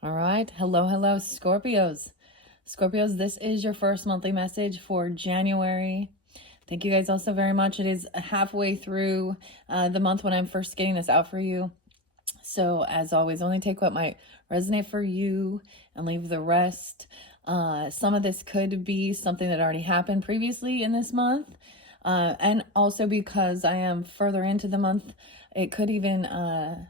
All right. Hello, Scorpios. Scorpios, this is your first monthly message for January. Thank you guys also very much. It is halfway through the month when I'm first getting this out for you. So as always, only take what might resonate for you and leave the rest. Some of this could be something that already happened previously in this month. And also because I am further into the month, it could even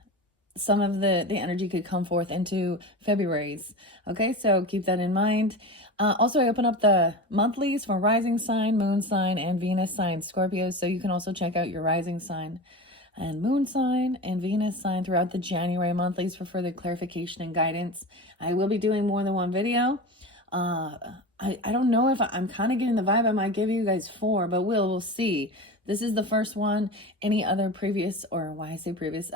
some of the energy could come forth into February's. Okay, so keep that in mind. Also, I open up the monthlies for rising sign, moon sign, and Venus sign Scorpio. So you can also check out your rising sign and moon sign and Venus sign throughout the January monthlies for further clarification and guidance. I will be doing more than one video. I don't know if I'm kind of getting the vibe I might give you guys 4, but we'll see. This is the first one. Any other previous, or why I say previous,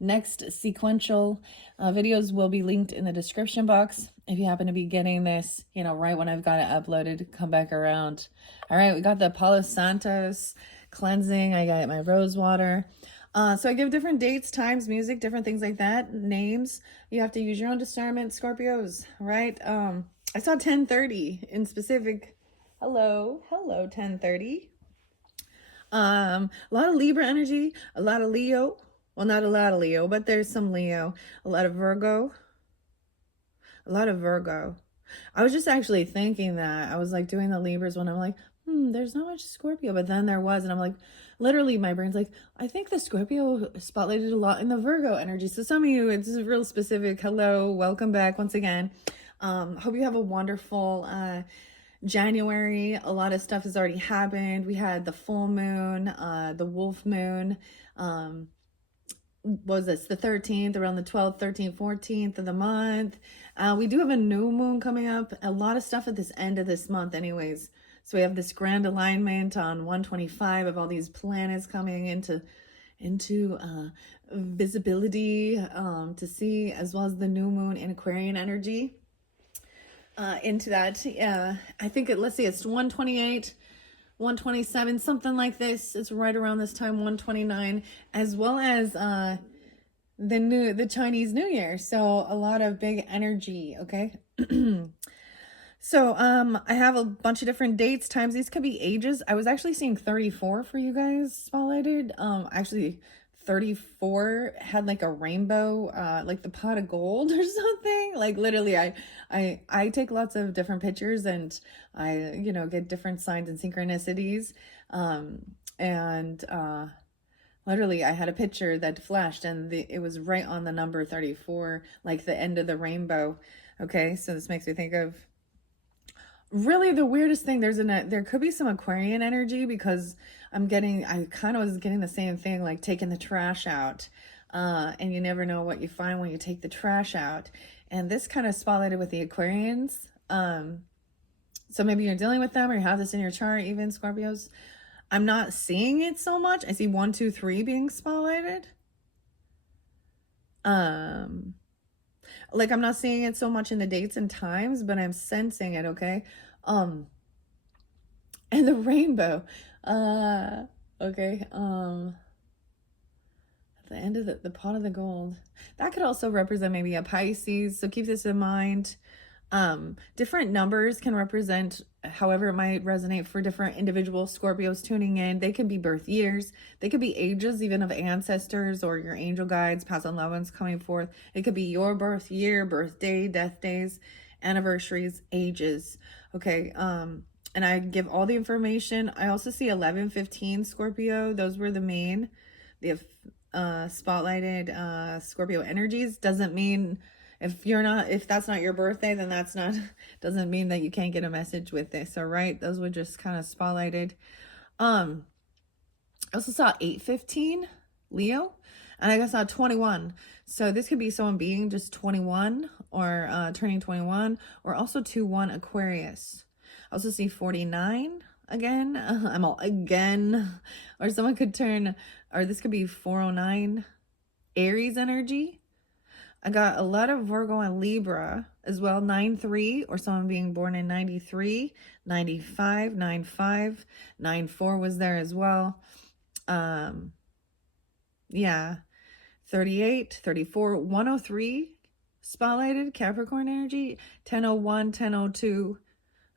next sequential videos will be linked in the description box. If you happen to be getting this, right when I've got it uploaded, come back around. All right, we got the Palo Santos cleansing. I got my rose water. So I give different dates, times, music, different things like that, names. You have to use your own discernment, Scorpios, right? I saw 1030 in specific. Hello, 1030. A lot of Libra energy, a lot of Leo. Well, not a lot of Leo, but there's some Leo. A lot of Virgo. A lot of Virgo. I was just actually thinking that. I was like doing the Libras when I'm like, there's not much Scorpio. But then there was, and I'm like, literally my brain's like, I think the Scorpio spotlighted a lot in the Virgo energy. So some of you, it's real specific. Hello, welcome back once again. Hope you have a wonderful January. A lot of stuff has already happened. We had the full moon, the wolf moon. What was this, the 13th, around the 12th, 13th, 14th of the month. We do have a new moon coming up. A lot of stuff at this end of this month anyways. So we have this grand alignment on 125 of all these planets coming into visibility to see, as well as the new moon in Aquarian energy into that. I think let's see, it's 128, 127, something like this. It's right around this time, 129, as well as the Chinese New Year. So a lot of big energy, okay? So I have a bunch of different dates, times. These could be ages. I was actually seeing 34 for you guys spotlighted. Actually 34 had like a rainbow, like the pot of gold or something. Like literally I take lots of different pictures, and I get different signs and synchronicities. Literally I had a picture that flashed, and it was right on the number 34, like the end of the rainbow. Okay, so this makes me think of really the weirdest thing. There could be some Aquarian energy, because I kind of was getting the same thing, like taking the trash out, and you never know what you find when you take the trash out. And this kind of spotlighted with the Aquarians. So maybe you're dealing with them, or you have this in your chart, even Scorpios. I'm not seeing it so much. I see 1, 2, 3 being spotlighted. Like I'm not seeing it so much in the dates and times, but I'm sensing it, okay? And the rainbow. Okay. At the end of the pot of the gold. That could also represent maybe a Pisces, so keep this in mind. Different numbers can represent however it might resonate for different individual Scorpios tuning in. They could be birth years. They could be ages even of ancestors or your angel guides, past and loved ones coming forth. It could be your birth year, birthday, death days, anniversaries, ages. Okay. And I give all the information. I also see 11, 15 Scorpio. Those were the main. The spotlighted Scorpio energies. Doesn't mean if that's not your birthday, then doesn't mean that you can't get a message with this. All right, those were just kind of spotlighted. I also saw 815 Leo, and I saw 21. So this could be someone being just 21, or turning 21, or also 2-1 Aquarius. I also see 49 again. I'm all again, or someone could turn, or this could be 409 Aries energy. I got a lot of Virgo and Libra as well, 9-3, or someone being born in 93, 95, 95, 94 was there as well. Yeah, 38, 34, 103 spotlighted, Capricorn energy, 1001, 1002,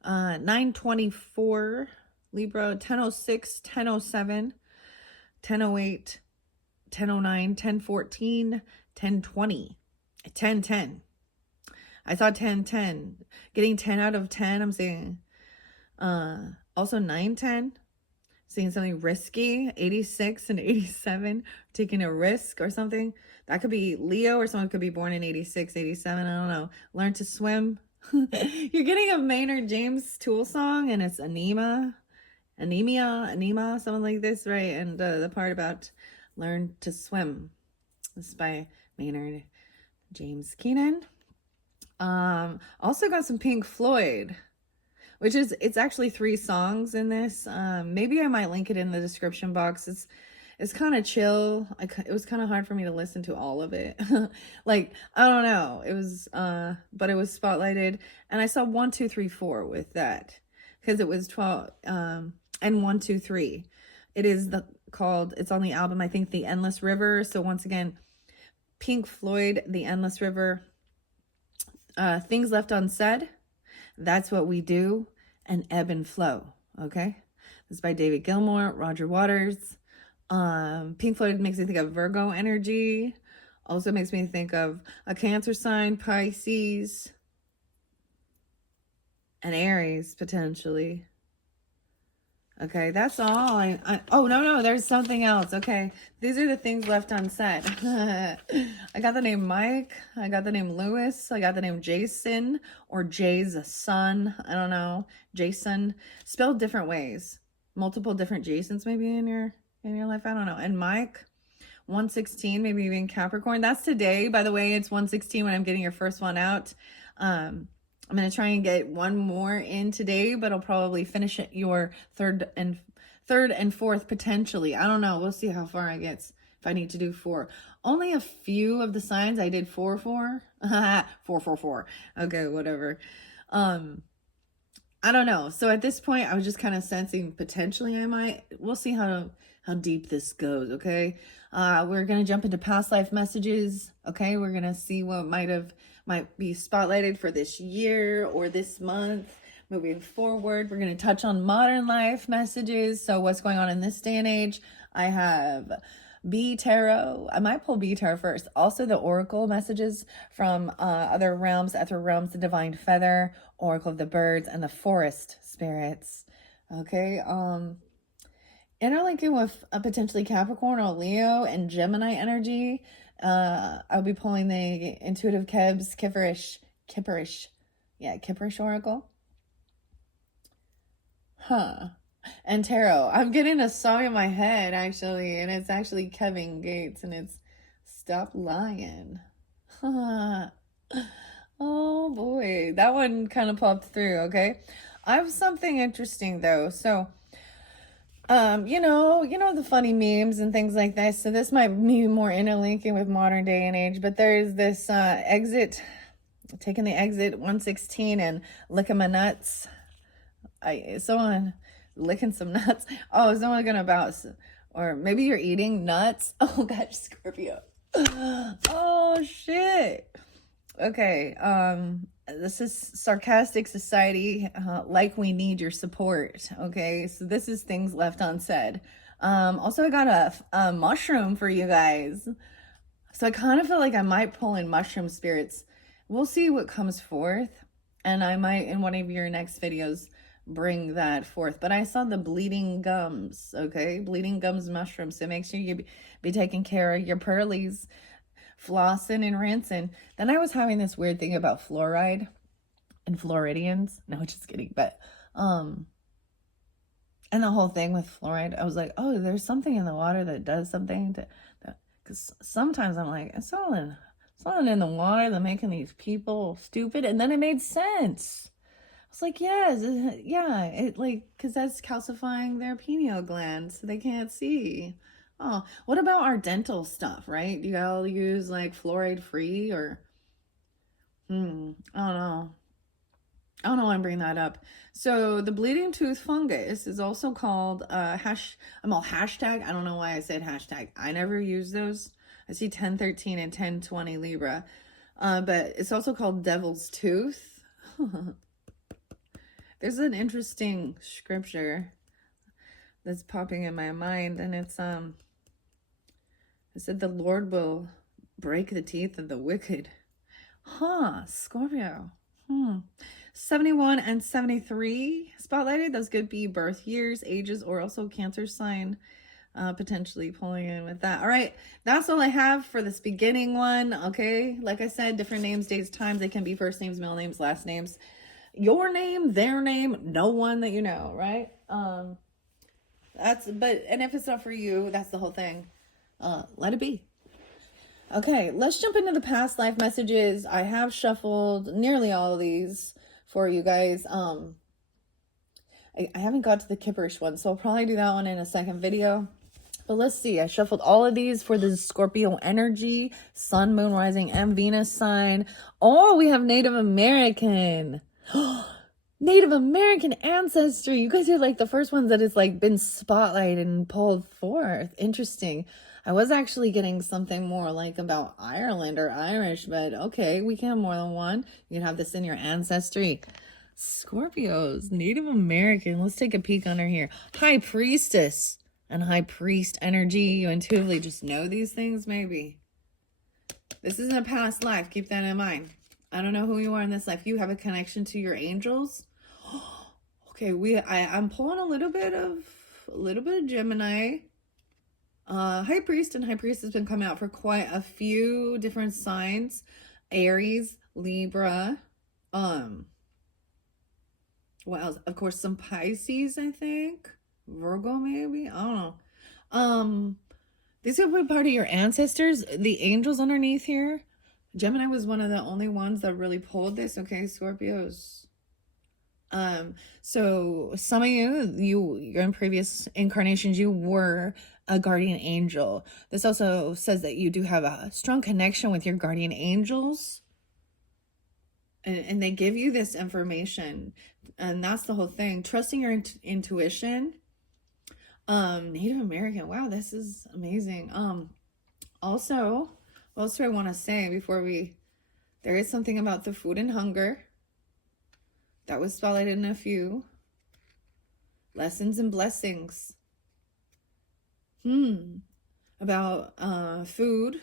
924, Libra, 1006, 1007, 1008, 1009, 1014, 1020, 1010. I saw 1010. Getting 10 out of 10, I'm saying. Also 910. Seeing something risky, 86 and 87, taking a risk or something. That could be Leo, or someone could be born in 86, 87, I don't know. Learn to swim. You're getting a Maynard James Tool song, and it's anema, something like this, right? And the part about learn to swim. This is by Maynard James Keenan. Also got some Pink Floyd, which is, it's actually 3 songs in this. Maybe I might link it in the description box. It's kind of chill. It was kind of hard for me to listen to all of it. Like, I don't know. It was, but it was spotlighted, and I saw 1, 2, 3, 4 with that, because it was 12, and 1, 2, 3. It is called, it's on the album, I think, The Endless River. So once again, Pink Floyd, The Endless River. Things Left Unsaid, That's What We Do, and Ebb and Flow. Okay, this is by David Gilmour, Roger Waters. Pink Floyd makes me think of Virgo energy. Also makes me think of a Cancer sign, Pisces, and Aries potentially. Okay, that's all. Oh, no, there's something else. Okay, these are the things left unsaid. I got the name Mike. I got the name Lewis. I got the name Jason, or Jay's son. I don't know. Jason, spelled different ways. Multiple different Jasons maybe in your life. I don't know. And Mike, 116, maybe even Capricorn. That's today, by the way. It's 116 when I'm getting your first one out. I'm going to try and get one more in today, but I'll probably finish it your third and fourth potentially. I don't know. We'll see how far I get if I need to do 4. Only a few of the signs I did 4 for. 4. Okay, whatever. I don't know. So at this point, I was just kind of sensing potentially I might. We'll see how deep this goes, okay? We're going to jump into past life messages, okay? We're going to see what might be spotlighted for this year or this month. Moving forward, we're going to touch on modern life messages. So what's going on in this day and age? I have B Tarot. I might pull B Tarot first. Also the Oracle messages from other realms, Ether realms, the Divine Feather, Oracle of the Birds, and the Forest Spirits. Okay, interlinking with a potentially Capricorn or Leo and Gemini energy. I'll be pulling the Intuitive Kebs, Kipperish Oracle. And Tarot. I'm getting a song in my head, actually, and it's actually Kevin Gates, and it's Stop Lying. Oh, boy. That one kind of popped through, okay? I have something interesting, though. So, you know the funny memes and things like that. So this might be more interlinking with modern day and age, but there's this taking the exit 116 and licking my nuts. Someone licking some nuts. Oh, someone gonna bounce, or maybe you're eating nuts. Oh gosh, Scorpio. Oh shit. Okay, this is Sarcastic Society, like we need your support, okay? So this is things left unsaid. Also, I got a mushroom for you guys. So I kind of feel like I might pull in mushroom spirits. We'll see what comes forth, and I might, in one of your next videos, bring that forth. But I saw the bleeding gums, okay? Bleeding gums mushroom, so make sure you be taking care of your pearlies, flossing and rinsing. Then I was having this weird thing about fluoride and Floridians. No, just kidding. But and the whole thing with fluoride, I was like, oh, there's something in the water that does something to that. Because sometimes I'm like, it's all in the water that's making these people stupid. And then it made sense. I was like, yes, yeah, it like, because that's calcifying their pineal gland, so they can't see. Oh, what about our dental stuff, right? Do you all use like fluoride free, or I don't know. I don't know why I'm bringing that up. So the bleeding tooth fungus is also called hashtag. I don't know why I said hashtag. I never use those. I see 1013 and 1020 Libra. but it's also called Devil's Tooth. There's an interesting scripture that's popping in my mind, and it said the Lord will break the teeth of the wicked. Scorpio. 71 and 73 spotlighted. Those could be birth years, ages, or also Cancer sign, potentially pulling in with that. All right, that's all I have for this beginning one. Okay, like I said, different names, dates, times. They can be first names, middle names, last names, your name, their name, no one that you know, right? And if it's not for you, that's the whole thing. Let it be. Okay, let's jump into the past life messages. I have shuffled nearly all of these for you guys. I haven't got to the Kipperish one, so I'll probably do that one in a second video. But let's see. I shuffled all of these for the Scorpio energy, Sun, Moon, Rising, and Venus sign. Oh, we have Native American. Native American ancestry. You guys are like the first ones that has like been spotlighted and pulled forth. Interesting. I was actually getting something more like about Ireland or Irish, but okay, we can have more than one. You can have this in your ancestry. Scorpios, Native American. Let's take a peek under here. High Priestess and High Priest energy. You intuitively just know these things, maybe. This isn't a past life. Keep that in mind. I don't know who you are in this life. You have a connection to your angels. Okay, I'm pulling a little bit of Gemini. High Priest and High Priest has been coming out for quite a few different signs. Aries, Libra, what else? Of course, some Pisces, I think. Virgo, maybe. I don't know. These are part of your ancestors. The angels underneath here. Gemini was one of the only ones that really pulled this. Okay, Scorpios. So some of you're in previous incarnations, you were a guardian angel. This also says that you do have a strong connection with your guardian angels. And they give you this information. And that's the whole thing. Trusting your intuition. Native American. Wow, this is amazing. Also, what else do I want to say before there is something about the food and hunger. That was spotlighted in a few. Lessons and blessings. About food.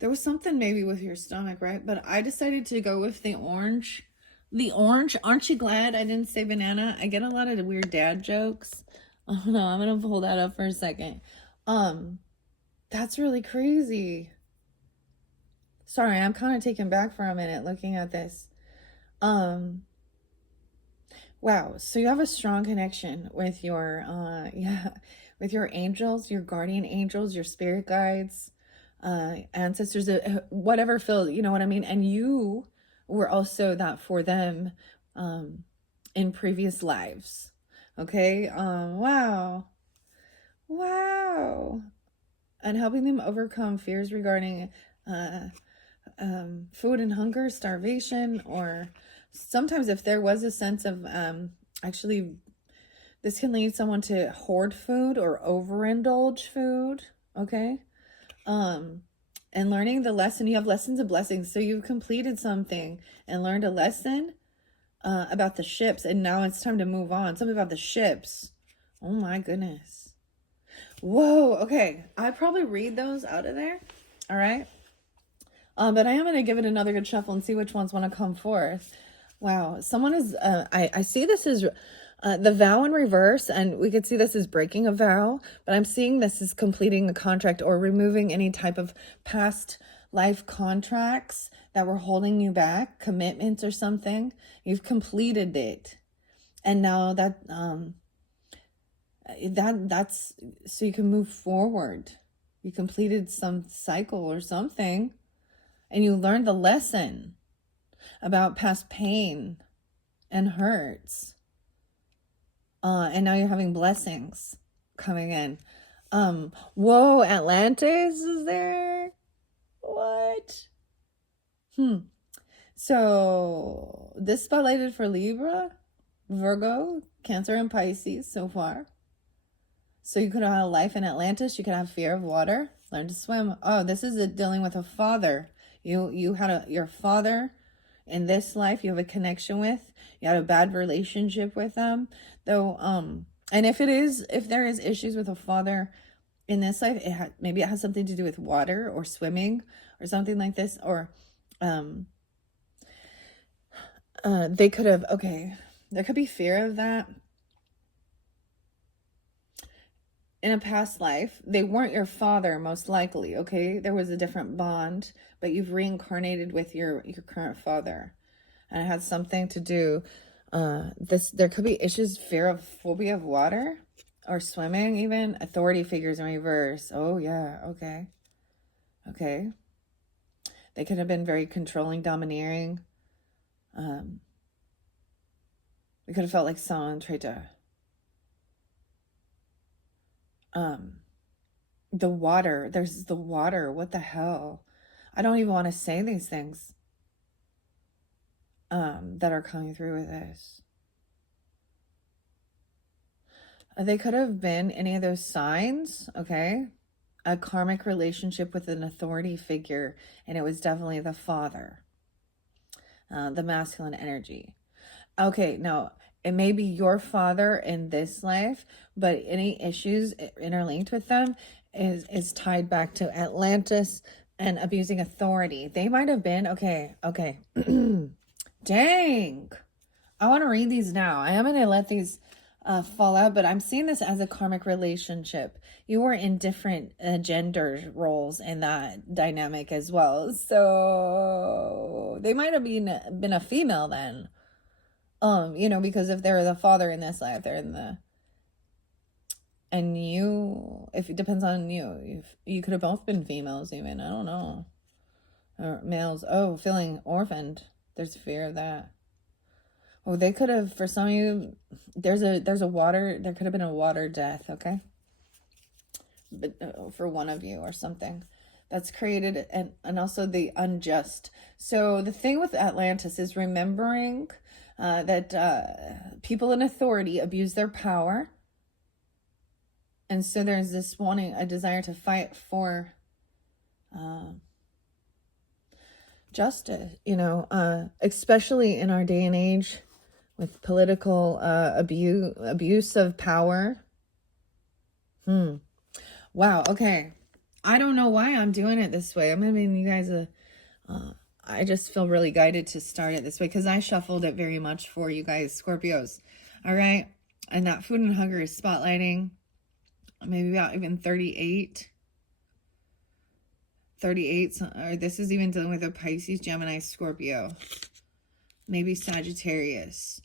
There was something maybe with your stomach, right? But I decided to go with the orange. The orange. Aren't you glad I didn't say banana? I get a lot of weird dad jokes. Oh no, I'm going to pull that up for a second. That's really crazy. Sorry, I'm kind of taken back for a minute looking at this. Wow, so you have a strong connection with your with your angels, your guardian angels, your spirit guides, ancestors, whatever field, you know what I mean? And you were also that for them in previous lives. Okay? Wow. And helping them overcome fears regarding food and hunger, starvation, or sometimes if there was a sense of actually this can lead someone to hoard food or overindulge food. Okay. And learning the lesson. You have lessons and blessings. So you've completed something and learned a lesson about the ships, and now it's time to move on. Something about the ships. Oh my goodness. Whoa. Okay, I probably read those out of there. All right. But I am going to give it another good shuffle and see which ones want to come forth. Wow. Someone is, I see this as the vow in reverse, and we could see this as breaking a vow, but I'm seeing this as completing a contract or removing any type of past life contracts that were holding you back, commitments or something. You've completed it. And now that's so you can move forward. You completed some cycle or something. And you learned the lesson about past pain and hurts. And now you're having blessings coming in. Whoa, Atlantis is there? What? So this spotlighted for Libra, Virgo, Cancer, and Pisces so far. So you could have life in Atlantis. You could have fear of water. Learn to swim. Oh, this is dealing with a father. You had your father in this life you have a connection with. You had a bad relationship with them. Though, and if there is issues with a father in this life, maybe it has something to do with water or swimming or something like this. Or, they could have, okay, there could be fear of that. In a past life, they weren't your father, most likely, okay? There was a different bond, but you've reincarnated with your current father. And it had something to do, there could be issues, fear of phobia of water or swimming even. Authority figures in reverse. Oh, yeah, okay. Okay. They could have been very controlling, domineering. We could have felt like someone tried to... the water, there's the water. What the hell? I don't even want to say these things that are coming through with this. They could have been any of those signs, okay? A karmic relationship with an authority figure, and it was definitely the father, the masculine energy. Okay, now, it may be your father in this life, but any issues interlinked with them is tied back to Atlantis and abusing authority. They might have been, okay. Dang. I want to read these now. I am going to let these fall out, but I'm seeing this as a karmic relationship. You were in different gender roles in that dynamic as well. So they might have been a female then. Because if they're the father in this life, they're in the... And you, if it depends on you, you could have both been females even, I don't know. Or males. Oh, feeling orphaned. There's fear of that. Oh, they could have, for some of you, there could have been a water death, okay? But for one of you or something. That's created, and also the unjust. So the thing with Atlantis is remembering that people in authority abuse their power. And so there's this a desire to fight for justice, especially in our day and age with political abuse of power. Wow, okay. I don't know why I'm doing it this way. I'm going to give you guys I just feel really guided to start it this way because I shuffled it very much for you guys, Scorpios. All right. And that food and hunger is spotlighting maybe about even 38. Or this is even dealing with a Pisces, Gemini, Scorpio. Maybe Sagittarius.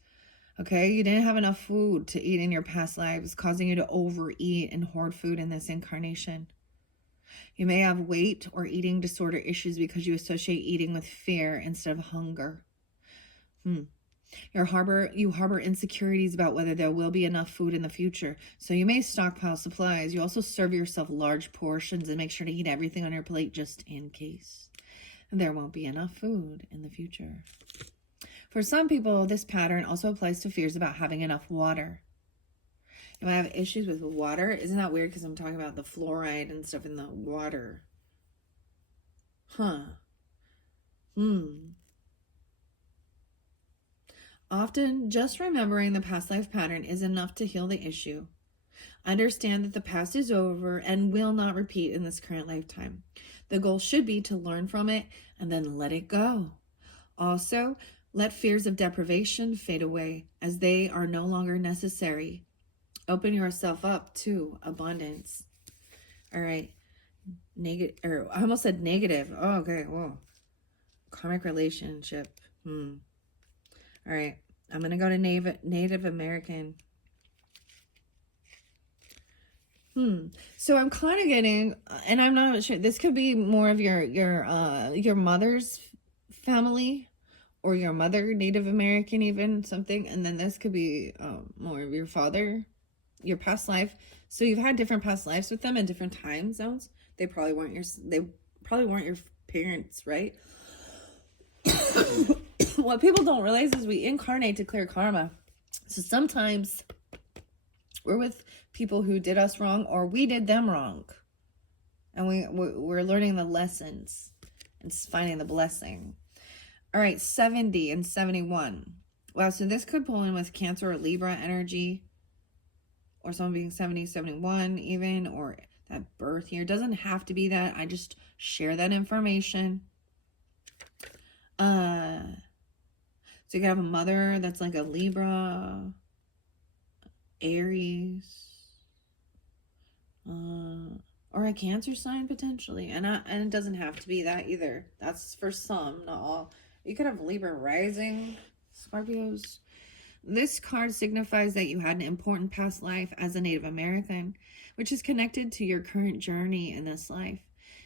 Okay, you didn't have enough food to eat in your past lives, causing you to overeat and hoard food in this incarnation. You may have weight or eating disorder issues because you associate eating with fear instead of hunger. You harbor insecurities about whether there will be enough food in the future. So you may stockpile supplies. You also serve yourself large portions and make sure to eat everything on your plate just in case there won't be enough food in the future. For some people, this pattern also applies to fears about having enough water. You might have issues with water. Isn't that weird? Because I'm talking about the fluoride and stuff in the water. Often, just remembering the past life pattern is enough to heal the issue. Understand that the past is over and will not repeat in this current lifetime. The goal should be to learn from it and then let it go. Also, let fears of deprivation fade away as they are no longer necessary. Open yourself up to abundance. All right. I almost said negative. Oh, okay. Whoa. Karmic relationship. All right, I'm going to go to Native American. So I'm kind of getting, and I'm not sure, this could be more of your mother's family or your mother, Native American even, something. And then this could be more of your father, your past life. So you've had different past lives with them in different time zones. They probably weren't your parents, right? What people don't realize is we incarnate to clear karma. So sometimes we're with people who did us wrong or we did them wrong. And we're learning the lessons and finding the blessing. All right, 70 and 71. Wow, so this could pull in with Cancer or Libra energy, or someone being 70, 71 even, or that birth year. It doesn't have to be that. I just share that information. So you can have a mother that's like a Libra, Aries, or a Cancer sign potentially. And it doesn't have to be that either. That's for some, not all. You could have Libra rising, Scorpios. This card signifies that you had an important past life as a Native American, which is connected to your current journey in this life.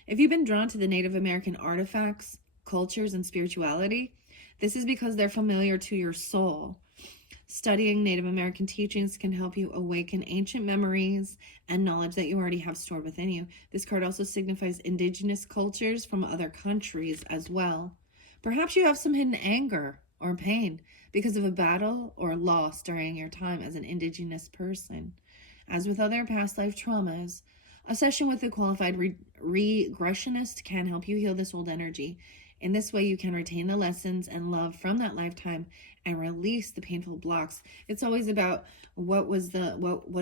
If you've been drawn to the Native American artifacts, cultures, and spirituality, this is because they're familiar to your soul. Studying Native American teachings can help you awaken ancient memories and knowledge that you already have stored within you. This card also signifies indigenous cultures from other countries as well. Perhaps you have some hidden anger or pain because of a battle or loss during your time as an indigenous person. As with other past life traumas, a session with a qualified regressionist can help you heal this old energy. In this way, you can retain the lessons and love from that lifetime and release the painful blocks. It's always about what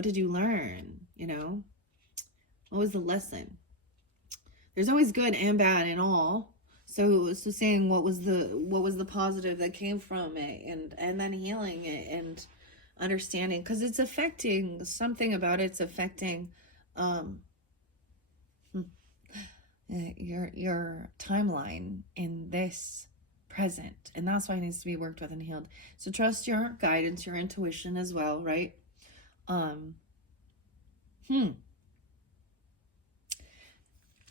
did you learn? You know, what was the lesson? There's always good and bad in all. So saying what was the positive that came from it, and then healing it and understanding, because it's affecting something about it's affecting your timeline in this present, and that's why it needs to be worked with and healed. So trust your guidance, your intuition as well, right?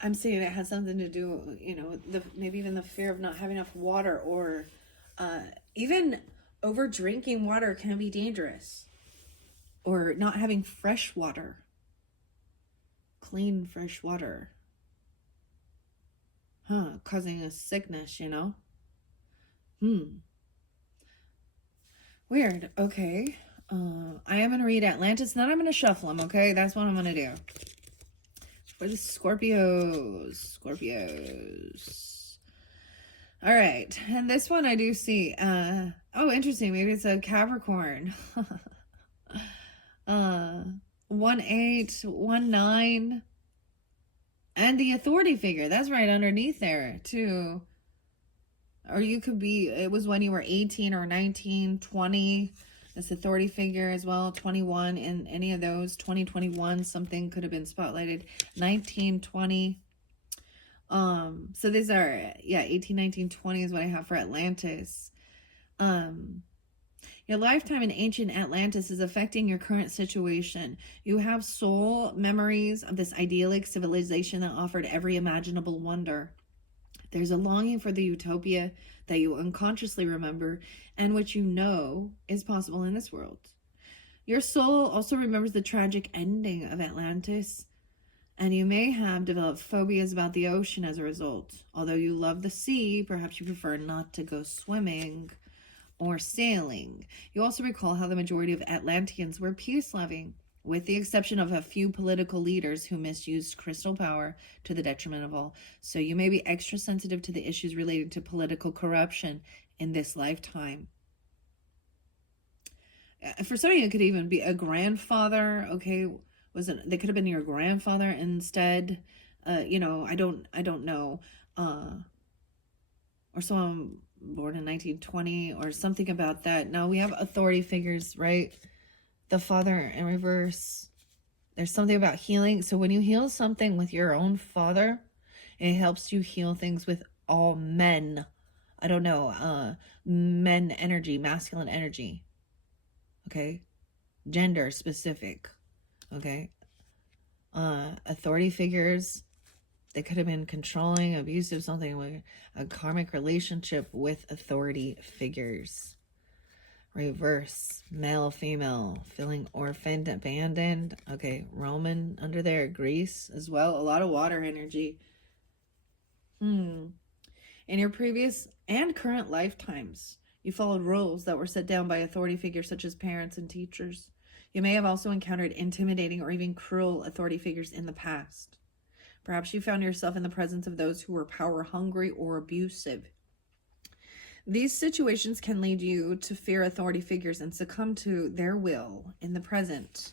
I'm saying it has something to do, you know, maybe even the fear of not having enough water, or even over drinking water can be dangerous, or not having fresh water, clean fresh water, causing a sickness, you know. Weird. Okay. I am going to read Atlantis, and then I'm going to shuffle them, okay? That's what I'm going to do. For the Scorpios. All right. And this one I do see. Oh, interesting. Maybe it's a Capricorn. 1-8, 1-9. And the authority figure. That's right underneath there, too. Or you could be, it was when you were 18 or 19, 20. This authority figure as well, 21 in any of those, 2021, something could have been spotlighted, 19, 20. So these are, 18, 19, 20 is what I have for Atlantis. Your lifetime in ancient Atlantis is affecting your current situation. You have soul memories of this idyllic civilization that offered every imaginable wonder. There's a longing for the utopia that you unconsciously remember and which you know is possible in this world. Your soul also remembers the tragic ending of Atlantis, and you may have developed phobias about the ocean as a result. Although you love the sea, perhaps you prefer not to go swimming or sailing. You also recall how the majority of Atlanteans were peace-loving, with the exception of a few political leaders who misused crystal power to the detriment of all. So you may be extra sensitive to the issues related to political corruption in this lifetime. For some of you, it could even be a grandfather, okay? They could have been your grandfather instead. You know, I don't know. Or someone born in 1920 or something about that. Now we have authority figures, right? The father in reverse. There's something about healing. So when you heal something with your own father, it helps you heal things with all men. I don't know, men energy, masculine energy. Okay? Gender specific. Okay? Authority figures. They could have been controlling, abusive, something with a karmic relationship with authority figures. Reverse, male, female, feeling orphaned, abandoned. Okay, Roman under there, Greece as well. A lot of water energy. In your previous and current lifetimes, you followed rules that were set down by authority figures such as parents and teachers. You may have also encountered intimidating or even cruel authority figures in the past. Perhaps you found yourself in the presence of those who were power hungry or abusive. These situations can lead you to fear authority figures and succumb to their will in the present.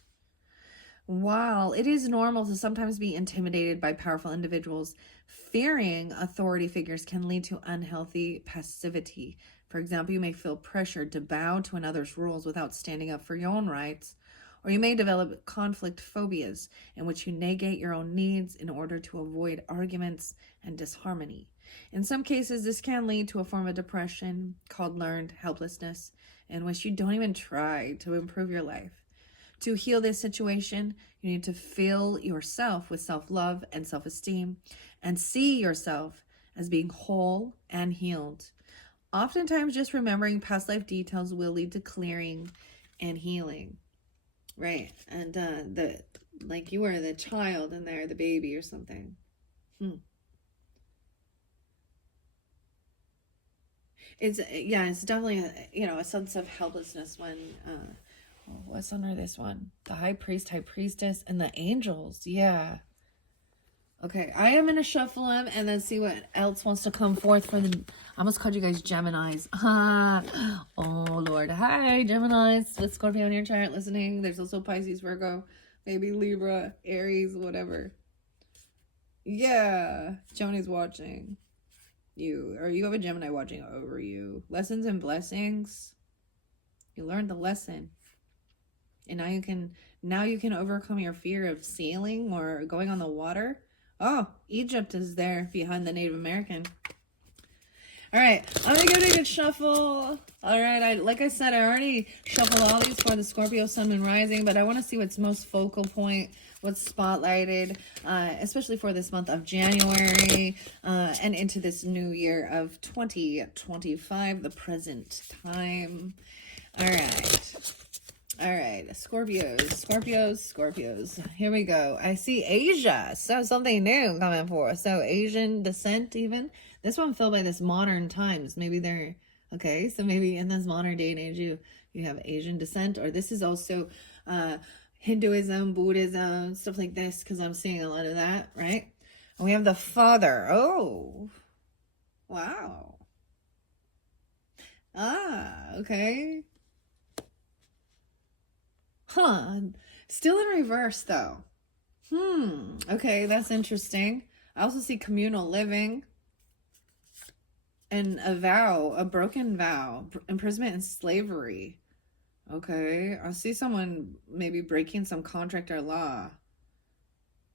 While it is normal to sometimes be intimidated by powerful individuals, fearing authority figures can lead to unhealthy passivity. For example, you may feel pressured to bow to another's rules without standing up for your own rights, or you may develop conflict phobias in which you negate your own needs in order to avoid arguments and disharmony. In some cases, this can lead to a form of depression called learned helplessness, in which you don't even try to improve your life. To heal this situation, you need to fill yourself with self-love and self-esteem and see yourself as being whole and healed. Oftentimes, just remembering past life details will lead to clearing and healing. Right. And like you were the child in there, the baby or something. It's definitely a sense of helplessness when what's under this one? The high priest, high priestess, and the angels. Yeah. Okay, I am gonna shuffle them and then see what else wants to come forth for the. I almost called you guys Geminis. Oh Lord, hi Geminis with Scorpio in your chart listening. There's also Pisces, Virgo, maybe Libra, Aries, whatever. Yeah, Gemini's watching you, or you have a Gemini watching over you. Lessons and blessings. You learned the lesson, and now you can overcome your fear of sailing or going on the water. Oh, Egypt is there behind the Native American. All right, I'm going to give it a good shuffle. All right, like I said, I already shuffled all these for the Scorpio Sun and Rising, but I want to see what's most focal point, what's spotlighted, especially for this month of January and into this new year of 2025, the present time. All right, Scorpios. Here we go. I see Asia. So something new coming for us. So Asian descent even. This one filled by this modern times. Maybe they're, okay, so maybe in this modern day and age you have Asian descent, or this is also Hinduism, Buddhism, stuff like this, because I'm seeing a lot of that, right? And we have the Father. Oh, wow. Okay. Still in reverse though. Okay, that's interesting. I also see communal living and a broken vow, imprisonment and slavery. Okay, I see someone maybe breaking some contract or law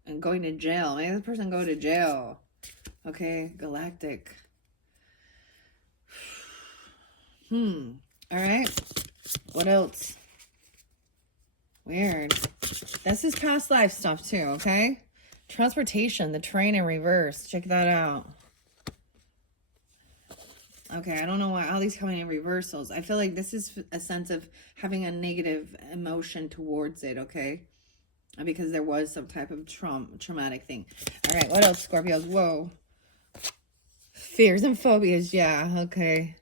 and going to jail. Maybe the person go to jail. Okay, galactic. All right, what else? Weird. This is past life stuff too, okay? Transportation, the train in reverse. Check that out. Okay, I don't know why all these coming in reversals. I feel like this is a sense of having a negative emotion towards it, okay? Because there was some type of traumatic thing. All right, what else, Scorpios? Whoa. Fears and phobias, yeah, okay.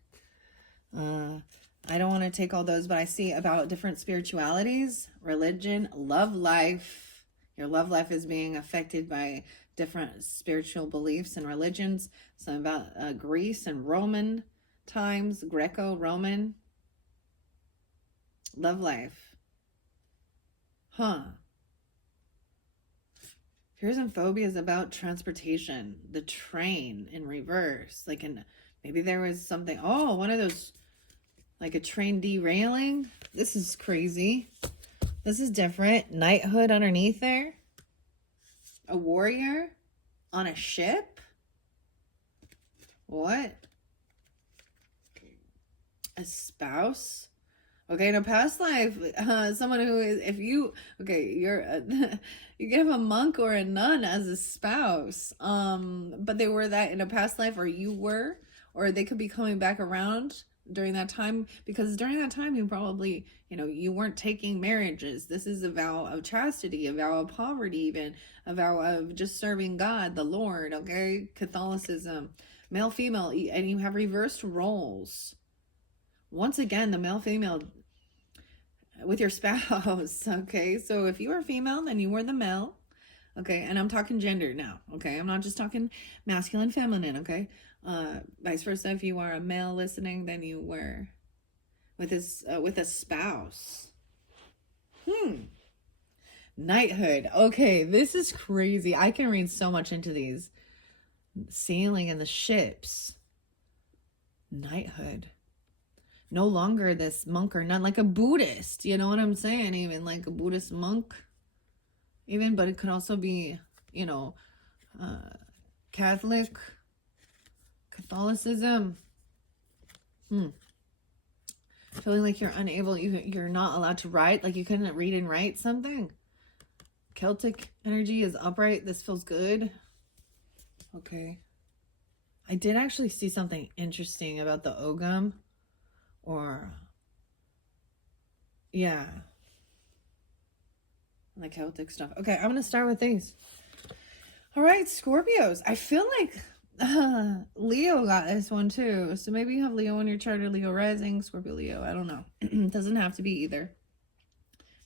I don't want to take all those, but I see about different spiritualities, religion, love life. Your love life is being affected by different spiritual beliefs and religions. Some about Greece and Roman times, Greco-Roman. Love life. Fears and phobias about transportation, the train in reverse. Like maybe there was something, one of those, like a train derailing. This is crazy. This is different. Knighthood underneath there. A warrior on a ship. What? A spouse. Okay, in a past life, someone who is, if you, okay, you can have a monk or a nun as a spouse. But they were that in a past life, or you were, or they could be coming back around during that time, because during that time you probably, you weren't taking marriages. This is a vow of chastity, a vow of poverty, even a vow of just serving God, the Lord. Okay, Catholicism, male, female, and you have reversed roles. Once again, the male, female with your spouse. Okay, so if you were female, then you were the male. Okay, and I'm talking gender now. Okay, I'm not just talking masculine, feminine. Okay, vice versa. If you are a male listening, then you were with a spouse. Knighthood. Okay, this is crazy. I can read so much into these. Sailing in the ships. Knighthood. No longer this monk or nun, like a Buddhist. You know what I'm saying? Even like a Buddhist monk. Even, but it could also be, you know, Catholicism. Feeling like you're unable, you're not allowed to write, like you couldn't read and write something. Celtic energy is upright. This feels good. Okay. I did actually see something interesting about the Ogum. Or, yeah. Like Celtic stuff. Okay, I'm going to start with these. All right, Scorpios. I feel like Leo got this one too. So maybe you have Leo in your chart or Leo rising, Scorpio, Leo. I don't know. It doesn't have to be either.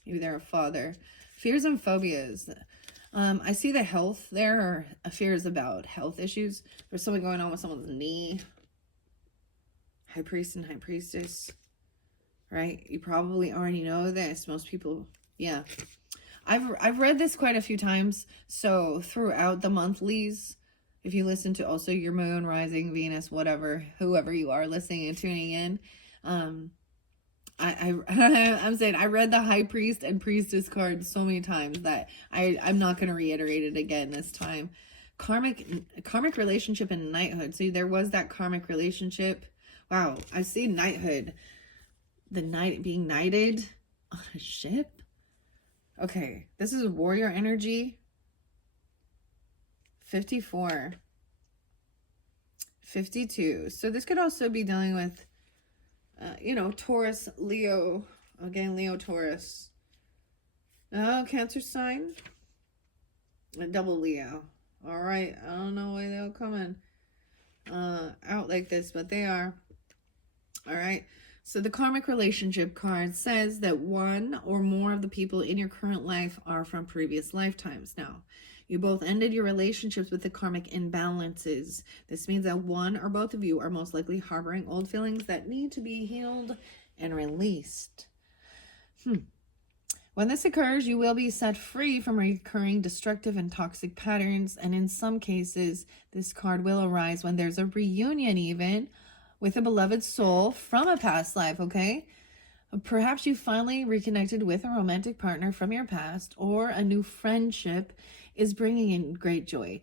Maybe they're a father. Fears and phobias. I see the health there, or fears about health issues. There's something going on with someone's knee. High priest and high priestess. Right? You probably already know this. Most people, yeah. I've read this quite a few times. So throughout the monthlies, if you listen to also your moon, rising, Venus, whatever, whoever you are listening and tuning in, I'm saying I read the high priest and priestess card so many times that I'm not going to reiterate it again this time. Karmic relationship and knighthood. So there was that karmic relationship. Wow, I see knighthood. The knight being knighted on a ship. Okay, this is warrior energy. 54. 52. So this could also be dealing with, you know, Taurus, Leo. Again, Leo, Taurus. Oh, Cancer sign. A double Leo. All right. I don't know why they'll come in out like this, but they are. All right. So the karmic relationship card says that one or more of the people in your current life are from previous lifetimes. Now, you both ended your relationships with the karmic imbalances. This means that one or both of you are most likely harboring old feelings that need to be healed and released. When this occurs, you will be set free from recurring destructive and toxic patterns. And in some cases, this card will arise when there's a reunion even with a beloved soul from a past life, okay? Perhaps you finally reconnected with a romantic partner from your past, or a new friendship is bringing in great joy.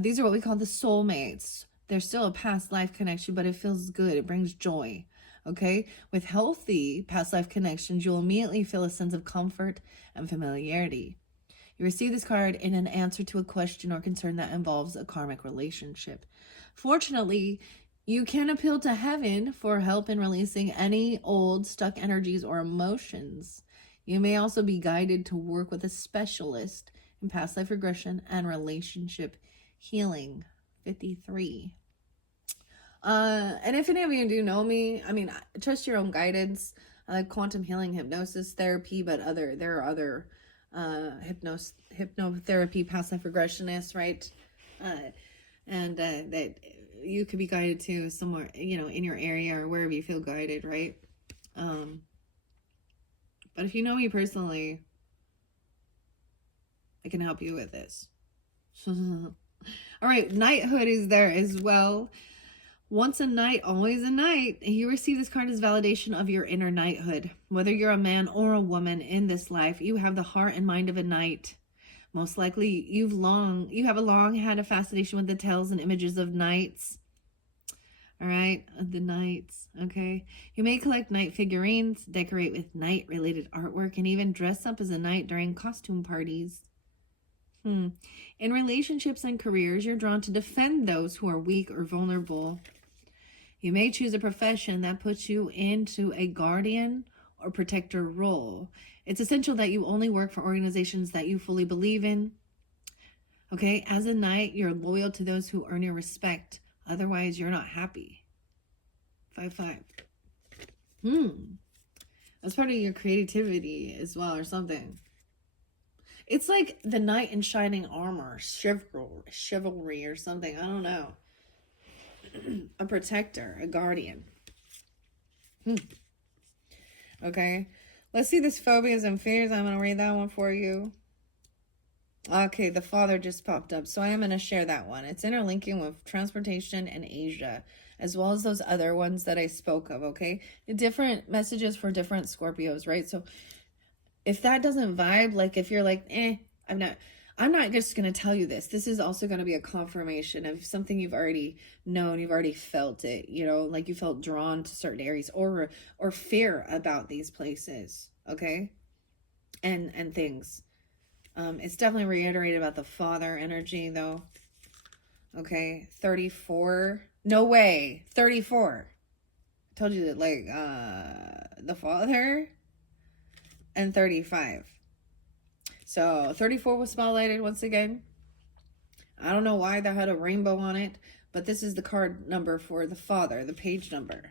These are what we call the soulmates. They're still a past life connection, but it feels good. It brings joy, okay? With healthy past life connections, you'll immediately feel a sense of comfort and familiarity. You receive this card in an answer to a question or concern that involves a karmic relationship. Fortunately, you can appeal to heaven for help in releasing any old stuck energies or emotions. You may also be guided to work with a specialist in past life regression and relationship healing. 53. And if any of you do know me, I mean, trust your own guidance. I like quantum healing, hypnosis therapy, but there are other hypnotherapy, past life regressionists, right? And that you could be guided to somewhere, you know, in your area or wherever you feel guided, right? But if you know me personally, I can help you with this. All right, knighthood is there as well. Once a knight, always a knight. You receive this card as validation of your inner knighthood. Whether you're a man or a woman in this life, you have the heart and mind of a knight. Most likely, you have had a fascination with the tales and images of knights. All right, the knights, okay? You may collect knight figurines, decorate with knight-related artwork, and even dress up as a knight during costume parties. In relationships and careers, you're drawn to defend those who are weak or vulnerable. You may choose a profession that puts you into a guardian or protector role. It's essential that you only work for organizations that you fully believe in. Okay, as a knight, you're loyal to those who earn your respect. Otherwise, you're not happy. 5-5. That's part of your creativity as well, or something. It's like the knight in shining armor, chivalry or something. I don't know. A protector, a guardian. Okay. Let's see this phobias and fears. I'm going to read that one for you. Okay, the father just popped up. So I am going to share that one. It's interlinking with transportation and Asia, as well as those other ones that I spoke of, okay? Different messages for different Scorpios, right? So if that doesn't vibe, like if you're like, I'm not just going to tell you this. This is also going to be a confirmation of something you've already known. You've already felt it, you know, like you felt drawn to certain areas or fear about these places, okay? And things. It's definitely reiterated about the father energy, though. Okay, 34. No way. 34. I told you that, like, the father and 35. So 34 was spotlighted once again. I don't know why that had a rainbow on it, but this is the card number for the father, the page number.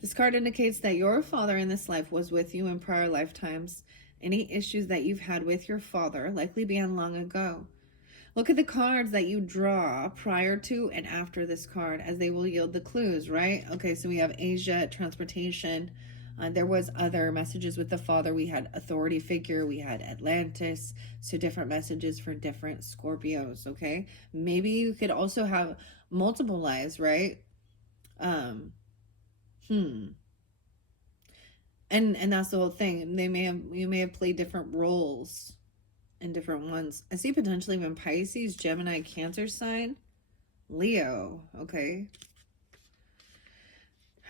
This card indicates that your father in this life was with you in prior lifetimes. Any issues that you've had with your father likely began long ago. Look at the cards that you draw prior to and after this card, as they will yield the clues, right? Okay, so we have Asia, transportation. There was other messages with the father. We had authority figure. We had Atlantis. So different messages for different Scorpios, okay? Maybe you could also have multiple lives, right? And that's the whole thing. You may have played different roles in different ones. I see potentially even Pisces, Gemini, Cancer sign, Leo. Okay.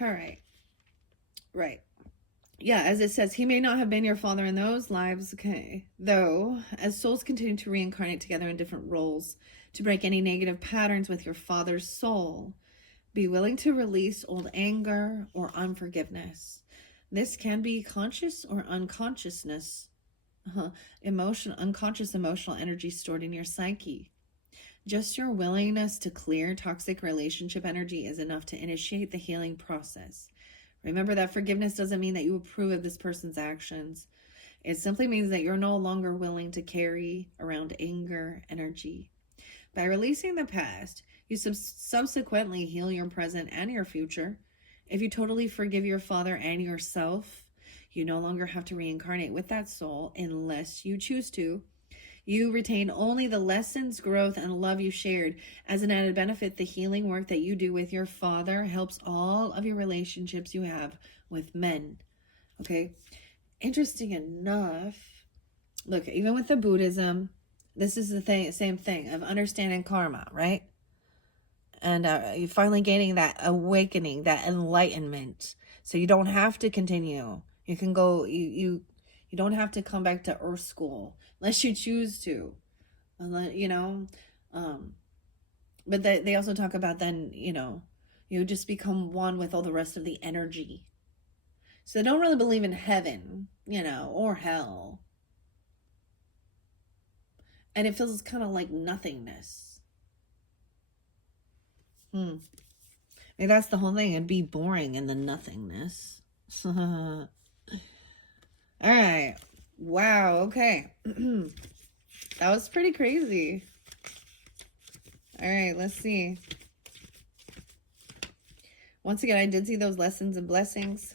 All right. Right. Yeah, as it says, he may not have been your father in those lives, okay? Though, as souls continue to reincarnate together in different roles to break any negative patterns with your father's soul, be willing to release old anger or unforgiveness. This can be conscious or unconsciousness, unconscious emotional energy stored in your psyche. Just your willingness to clear toxic relationship energy is enough to initiate the healing process. Remember that forgiveness doesn't mean that you approve of this person's actions. It simply means that you're no longer willing to carry around anger energy. By releasing the past, you subsequently heal your present and your future. If you totally forgive your father and yourself, you no longer have to reincarnate with that soul unless you choose to. You retain only the lessons, growth, and love you shared. As an added benefit, the healing work that you do with your father helps all of your relationships you have with men. Okay? Interesting enough, look, even with the Buddhism, this is the same thing of understanding karma, right? And you're finally gaining that awakening, that enlightenment. So you don't have to continue. You can go, you don't have to come back to Earth School unless you choose to. You know, but they also talk about then, you know, you just become one with all the rest of the energy. So they don't really believe in heaven, you know, or hell. And it feels kind of like nothingness. Maybe that's the whole thing. It'd be boring in the nothingness. All right. Wow. Okay. That was pretty crazy. All right. Let's see. Once again, I did see those lessons and blessings.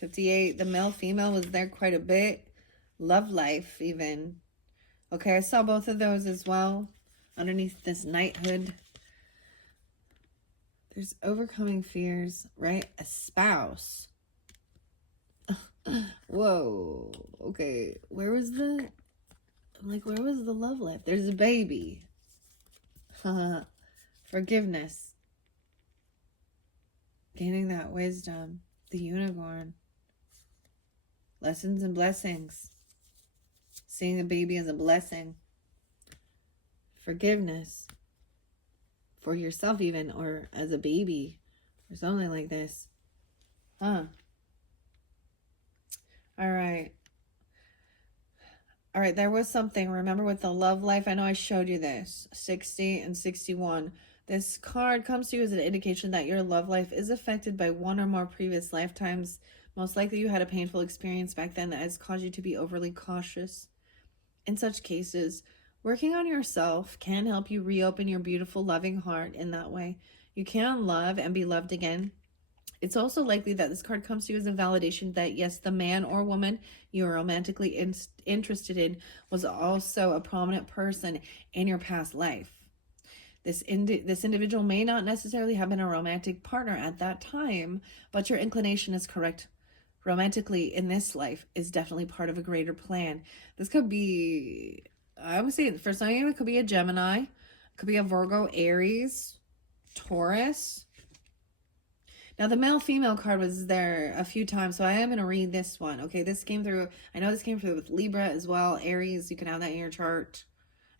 58. The male, female was there quite a bit. Love life, even. Okay. I saw both of those as well. Underneath this knighthood. There's overcoming fears, right? A spouse. Whoa. Okay. Where was the love life? There's a baby. Forgiveness. Gaining that wisdom. The unicorn. Lessons and blessings. Seeing a baby as a blessing. Forgiveness. For yourself even, or as a baby, or something like this. All right. All right, there was something. Remember with the love life, I know I showed you this. 60 and 61. This card comes to you as an indication that your love life is affected by one or more previous lifetimes. Most likely you had a painful experience back then that has caused you to be overly cautious. In such cases, working on yourself can help you reopen your beautiful, loving heart in that way. You can love and be loved again. It's also likely that this card comes to you as a validation that, yes, the man or woman you are romantically interested in was also a prominent person in your past life. This individual may not necessarily have been a romantic partner at that time, but your inclination is correct. Romantically in this life is definitely part of a greater plan. This could be, I would say for some of you, it could be a Gemini, it could be a Virgo, Aries, Taurus. Now, the male-female card was there a few times, so I am going to read this one. Okay, this came through, I know this came through with Libra as well. Aries, you can have that in your chart.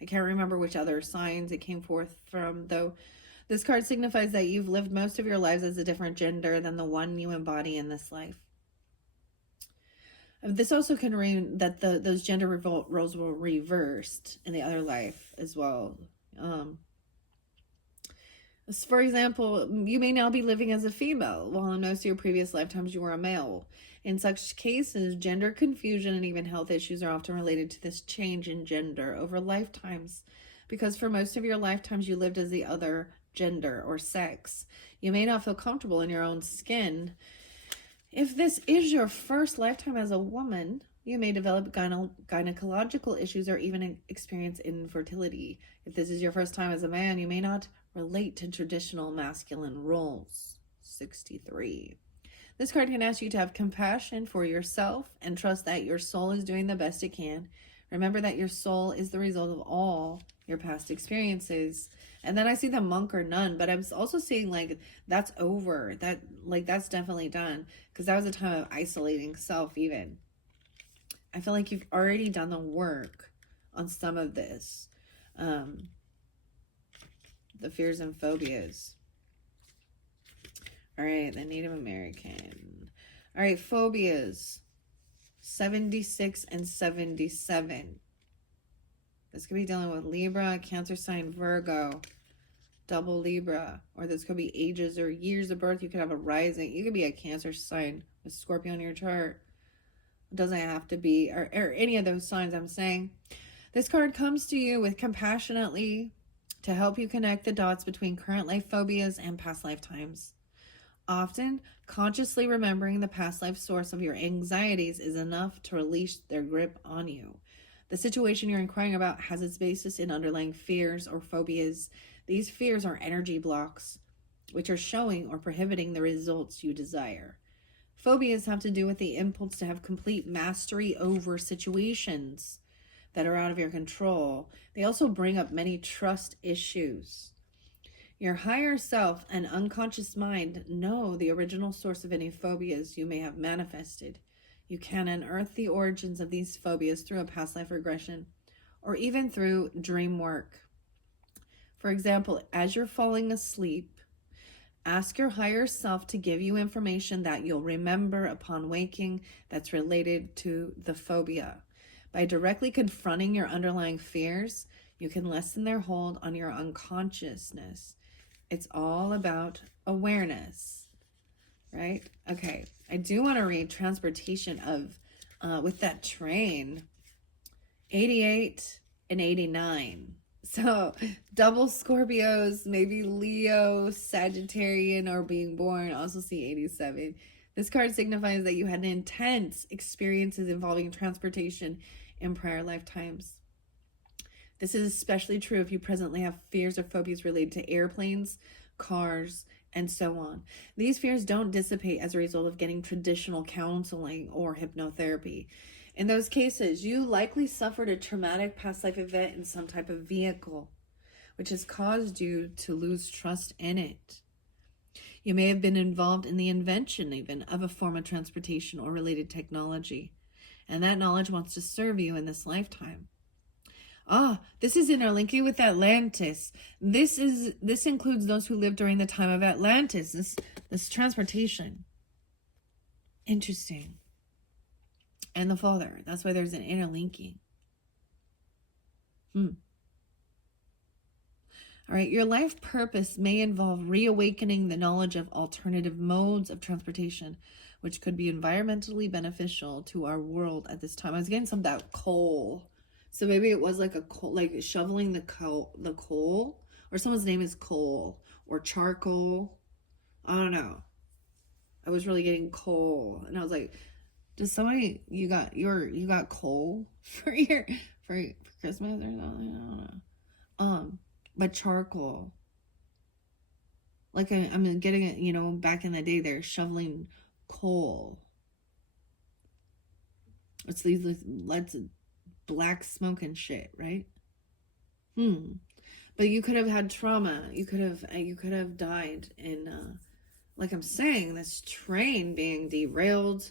I can't remember which other signs it came forth from, though. This card signifies that you've lived most of your lives as a different gender than the one you embody in this life. This also can mean that those gender roles were reversed in the other life as well. For example, you may now be living as a female, while in most of your previous lifetimes you were a male. In such cases, gender confusion and even health issues are often related to this change in gender over lifetimes, because for most of your lifetimes you lived as the other gender or sex. You may not feel comfortable in your own skin. If this is your first lifetime as a woman, you may develop gynecological issues or even experience infertility. If this is your first time as a man, you may not relate to traditional masculine roles. 63. This card can ask you to have compassion for yourself and trust that your soul is doing the best it can. Remember that your soul is the result of all your past experiences. And then I see the monk or nun, but I'm also seeing like that's over. That's definitely done, because that was a time of isolating self even. I feel like you've already done the work on some of this. The fears and phobias. All right, the Native American. All right, phobias. 76 and 77. This could be dealing with Libra, Cancer sign, Virgo, double Libra, or this could be ages or years of birth. You could have a rising. You could be a Cancer sign with Scorpio on your chart. It doesn't have to be, or any of those signs I'm saying. This card comes to you with compassionately to help you connect the dots between current life phobias and past lifetimes. Often, consciously remembering the past life source of your anxieties is enough to release their grip on you. The situation you're inquiring about has its basis in underlying fears or phobias. These fears are energy blocks, which are showing or prohibiting the results you desire. Phobias have to do with the impulse to have complete mastery over situations that are out of your control. They also bring up many trust issues. Your higher self and unconscious mind know the original source of any phobias you may have manifested. You can unearth the origins of these phobias through a past life regression or even through dream work. For example, as you're falling asleep, ask your higher self to give you information that you'll remember upon waking that's related to the phobia. By directly confronting your underlying fears, you can lessen their hold on your unconsciousness. It's all about awareness, right? Okay, I do want to read transportation of, with that train, 88 and 89. So double Scorpios, maybe Leo, Sagittarian, or being born. Also see 87. This card signifies that you had intense experiences involving transportation in prior lifetimes. This is especially true if you presently have fears or phobias related to airplanes, cars, and so on. These fears don't dissipate as a result of getting traditional counseling or hypnotherapy. In those cases, you likely suffered a traumatic past life event in some type of vehicle, which has caused you to lose trust in it. You may have been involved in the invention even of a form of transportation or related technology, and that knowledge wants to serve you in this lifetime. This is interlinking with Atlantis. This includes those who lived during the time of Atlantis, this transportation. Interesting. And the father. That's why there's an interlinking. All right, your life purpose may involve reawakening the knowledge of alternative modes of transportation, which could be environmentally beneficial to our world at this time. I was getting some of that coal So maybe it was like a coal, like shoveling the coal, or someone's name is Coal or Charcoal. I don't know. I was really getting coal, and I was like, "Does somebody you got coal for your for Christmas or something?" I don't know. But charcoal, like I'm getting it. You know, back in the day, they're shoveling coal. It's these lots of black smoke and shit, right? But you could have had trauma. You could have died in, like I'm saying, this train being derailed,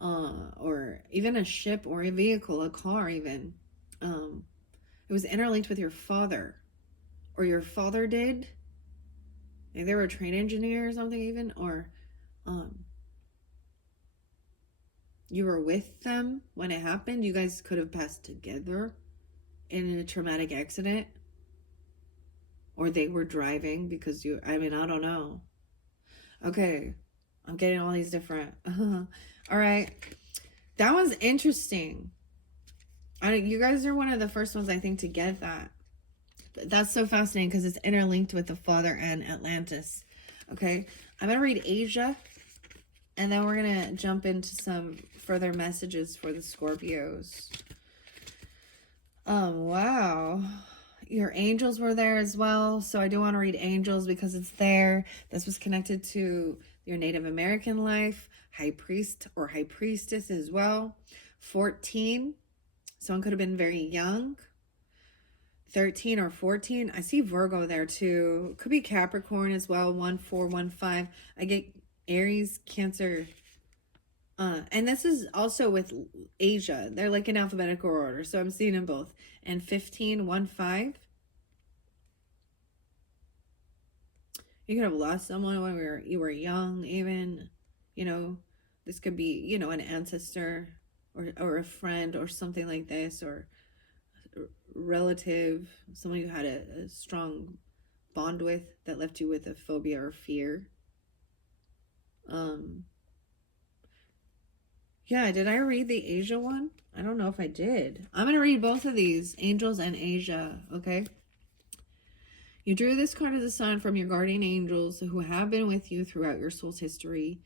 or even a ship or a vehicle, a car even. It was interlinked with your father, or your father did. Maybe they were a train engineer or something even, or you were with them when it happened. You guys could have passed together in a traumatic accident, or they were driving because I don't know. Okay, I'm getting all these different. All right, that was interesting. You guys are one of the first ones I think to get that. That's so fascinating because it's interlinked with the father and Atlantis. Okay, I'm gonna read Asia, and then we're gonna jump into some further messages for the Scorpios. Wow. Your angels were there as well. So I do want to read angels because it's there. This was connected to your Native American life, high priest or high priestess as well. 14. Someone could have been very young. 13 or 14. I see Virgo there too. Could be Capricorn as well. 1, 4, 1, 5. I get Aries, Cancer. And this is also with Asia. They're like in alphabetical order. So I'm seeing them both. And 15, 1, 5. You could have lost someone when you were young, even. You know, this could be, you know, an ancestor or a friend or something like this, or a relative, someone you had a strong bond with that left you with a phobia or fear. Yeah, did I read the Asia one? I don't know if I did. I'm going to read both of these, angels and Asia, okay? You drew this card as a sign from your guardian angels who have been with you throughout your soul's history.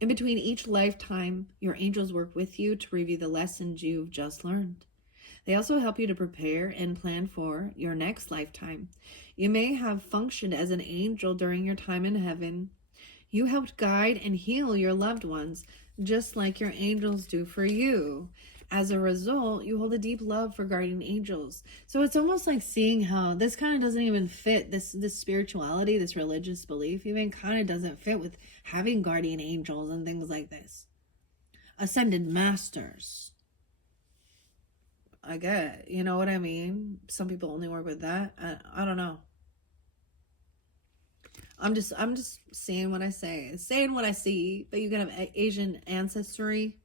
In between each lifetime, your angels work with you to review the lessons you've just learned. They also help you to prepare and plan for your next lifetime. You may have functioned as an angel during your time in heaven. You helped guide and heal your loved ones, just like your angels do for you. As a result, you hold a deep love for guardian angels. So it's almost like seeing how this kind of doesn't even fit, this spirituality, this religious belief even kind of doesn't fit with having guardian angels and things like this. Ascended masters. I get, you know what I mean? Some people only work with that. I don't know. I'm just saying what I say, saying what I see. But you could have Asian ancestry.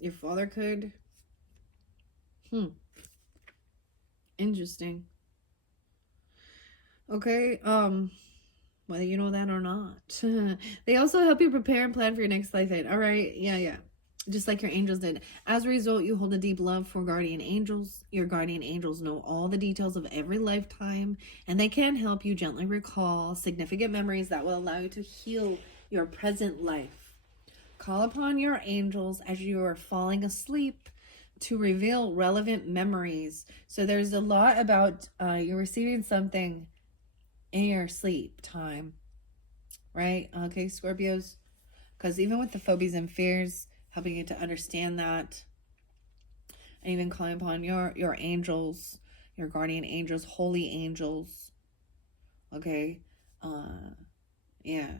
Your father could. Interesting. Okay. Whether you know that or not. They also help you prepare and plan for your next life. All right. Yeah. Just like your angels did. As a result, you hold a deep love for guardian angels. Your guardian angels know all the details of every lifetime, and they can help you gently recall significant memories that will allow you to heal your present life. Call upon your angels as you are falling asleep to reveal relevant memories. So there's a lot about you're receiving something in your sleep time, right? Okay, Scorpios. Because even with the phobias and fears, helping you to understand that, and even calling upon your angels, your guardian angels, holy angels. Okay, yeah,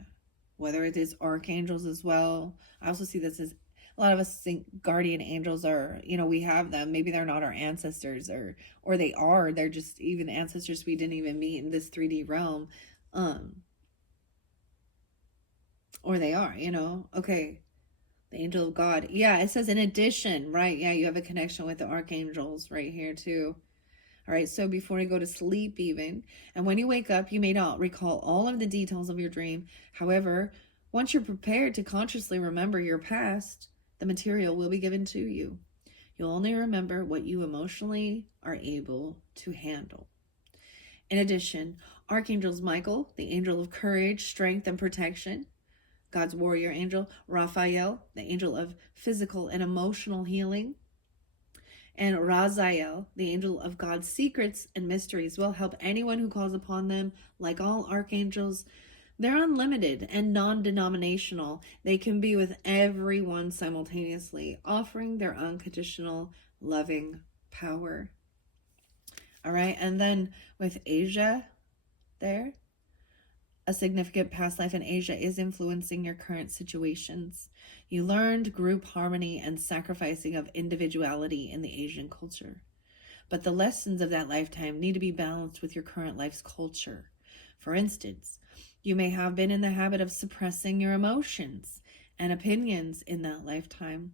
whether it is archangels as well. I also see this as a lot of us think guardian angels are, you know, we have them. Maybe they're not our ancestors, or they are. They're just even ancestors we didn't even meet in this 3D realm, or they are, you know. Okay. The angel of God. Yeah, it says in addition, right? Yeah, you have a connection with the archangels right here too. All right, so before you go to sleep even, and when you wake up, you may not recall all of the details of your dream. However, once you're prepared to consciously remember your past, the material will be given to you. You'll only remember what you emotionally are able to handle. In addition, archangels Michael, the angel of courage, strength, and protection, God's warrior angel, Raphael, the angel of physical and emotional healing, and Raziel, the angel of God's secrets and mysteries, will help anyone who calls upon them. Like all archangels, they're unlimited and non-denominational. They can be with everyone simultaneously, offering their unconditional, loving power. All right, and then with Asia there, a significant past life in Asia is influencing your current situations. You learned group harmony and sacrificing of individuality in the Asian culture. But the lessons of that lifetime need to be balanced with your current life's culture. For instance, you may have been in the habit of suppressing your emotions and opinions in that lifetime.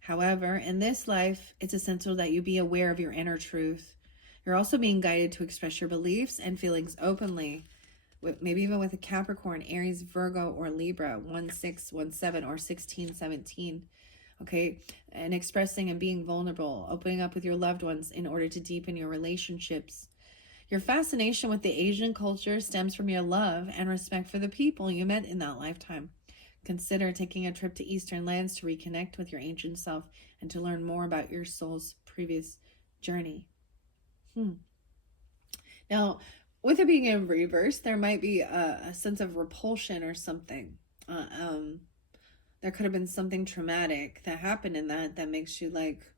However, in this life, it's essential that you be aware of your inner truth. You're also being guided to express your beliefs and feelings openly, maybe even with a Capricorn, Aries, Virgo, or Libra, 1/6, 1/7, or 16/17. Okay, and expressing and being vulnerable, opening up with your loved ones in order to deepen your relationships. Your fascination with the Asian culture stems from your love and respect for the people you met in that lifetime. Consider taking a trip to Eastern lands to reconnect with your ancient self and to learn more about your soul's previous journey. Now, with it being in reverse, there might be a sense of repulsion or something. There could have been something traumatic that happened in that makes you like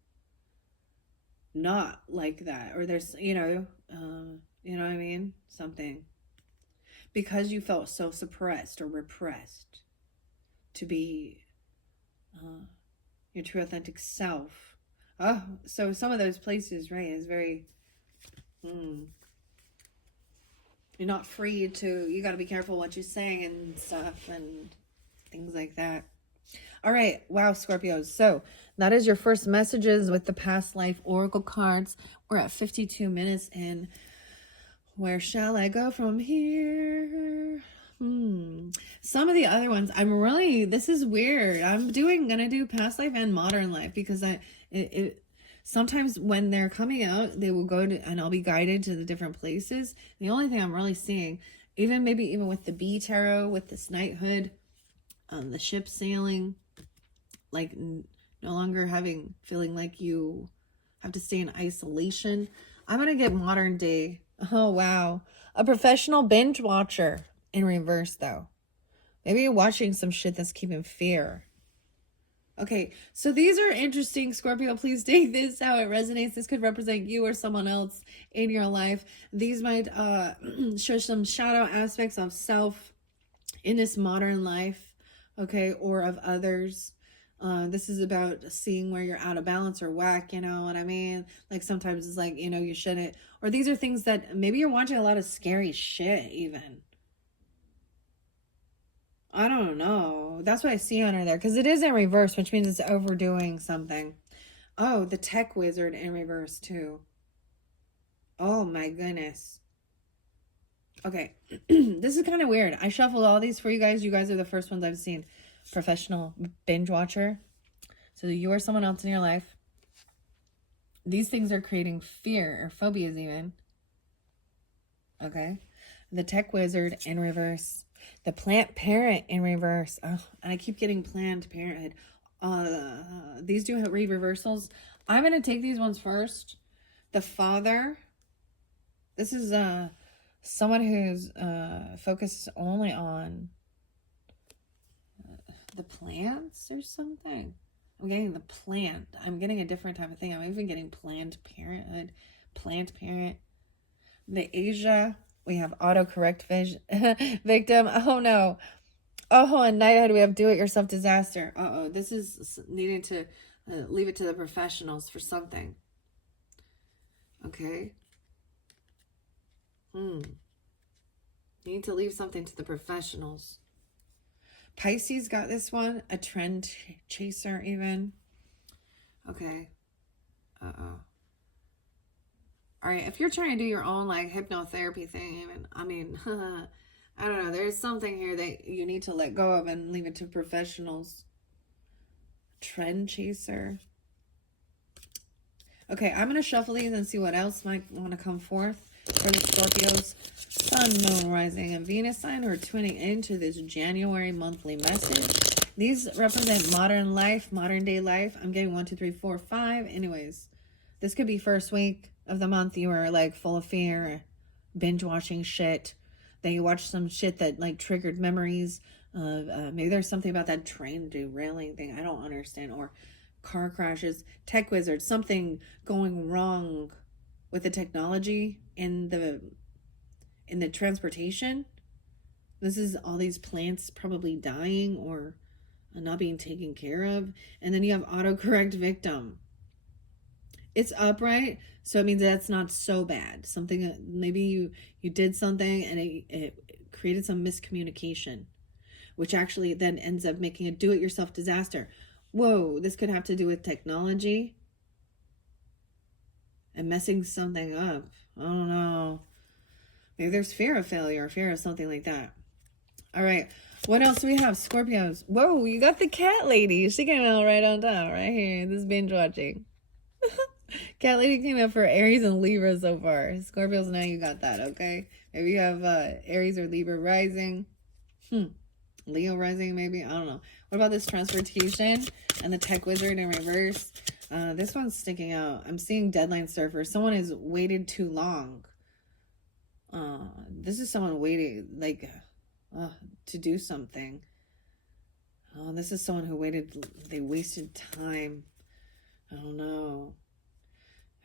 not like that, or there's you know what I mean, something, because you felt so suppressed or repressed to be your true authentic self. So some of those places, right, is very you're not free to, you got to be careful what you say and stuff and things like that. All right. Wow, Scorpios. So that is your first messages with the past life oracle cards. We're at 52 minutes in. Where shall I go from here? Some of the other ones, this is weird. Gonna do past life and modern life because sometimes when they're coming out, they will go to, and I'll be guided to the different places. The only thing I'm really seeing, maybe even with the B tarot, with this knighthood, the ship sailing, like no longer feeling like you have to stay in isolation. I'm going to get modern day. Oh, wow. A professional binge watcher in reverse, though. Maybe you're watching some shit that's keeping fear. Okay, so these are interesting, Scorpio. Please take this how it resonates. This could represent you or someone else in your life. These might show some shadow aspects of self in this modern life, okay, or of others. This is about seeing where you're out of balance or whack, you know what I mean? Like sometimes it's like, you shouldn't. Or these are things that maybe you're watching a lot of scary shit even. I don't know. That's what I see under there. Because it is in reverse, which means it's overdoing something. Oh, the tech wizard in reverse too. Oh my goodness. Okay. This is kind of weird. I shuffled all these for you guys. You guys are the first ones I've seen. Professional binge watcher. So you or someone else in your life. These things are creating fear or phobias even. Okay. The tech wizard in reverse. The plant parent in reverse. Oh, and I keep getting Planned Parenthood. These do read reversals. I'm going to take these ones first. The father. This is someone who's focused only on the plants or something. I'm getting the plant. I'm getting a different type of thing. I'm even getting Planned Parenthood. Plant parent. The Asia. We have autocorrect victim. Oh, no. Oh, and knighthood, we have do-it-yourself disaster. Uh-oh. This is needing to leave it to the professionals for something. Okay. You need to leave something to the professionals. Pisces got this one. A trend chaser even. Okay. Uh-oh. All right, if you're trying to do your own like hypnotherapy thing, even, I mean, I don't know. There's something here that you need to let go of and leave it to professionals. Trend chaser. Okay, I'm going to shuffle these and see what else might want to come forth for the Scorpios. Sun, Moon, Rising, and Venus sign who are tuning into this January monthly message. These represent modern life, modern day life. I'm getting 1, 2, 3, 4, 5. Anyways, this could be first week of the month. You were like full of fear, binge watching shit. Then you watched some shit that like triggered memories. Maybe there's something about that train derailing thing. I don't understand. Or car crashes, tech wizards, something going wrong with the technology in the transportation. This is all these plants probably dying or not being taken care of. And then you have autocorrect victim. It's upright, so it means that's not so bad. Something, maybe you did something and it created some miscommunication, which actually then ends up making a do-it-yourself disaster. Whoa, this could have to do with technology and messing something up. I don't know. Maybe there's fear of failure or fear of something like that. All right. What else do we have? Scorpios. Whoa, you got the cat lady. She came out right on top, right here. This binge watching. Cat lady came out for Aries and Libra so far. Scorpios, now you got that, okay? Maybe you have Aries or Libra rising. Leo rising, maybe. I don't know. What about this transportation and the tech wizard in reverse? This one's sticking out. I'm seeing deadline surfer. Someone has waited too long. This is someone waiting, like, to do something. This is someone who waited. They wasted time. I don't know.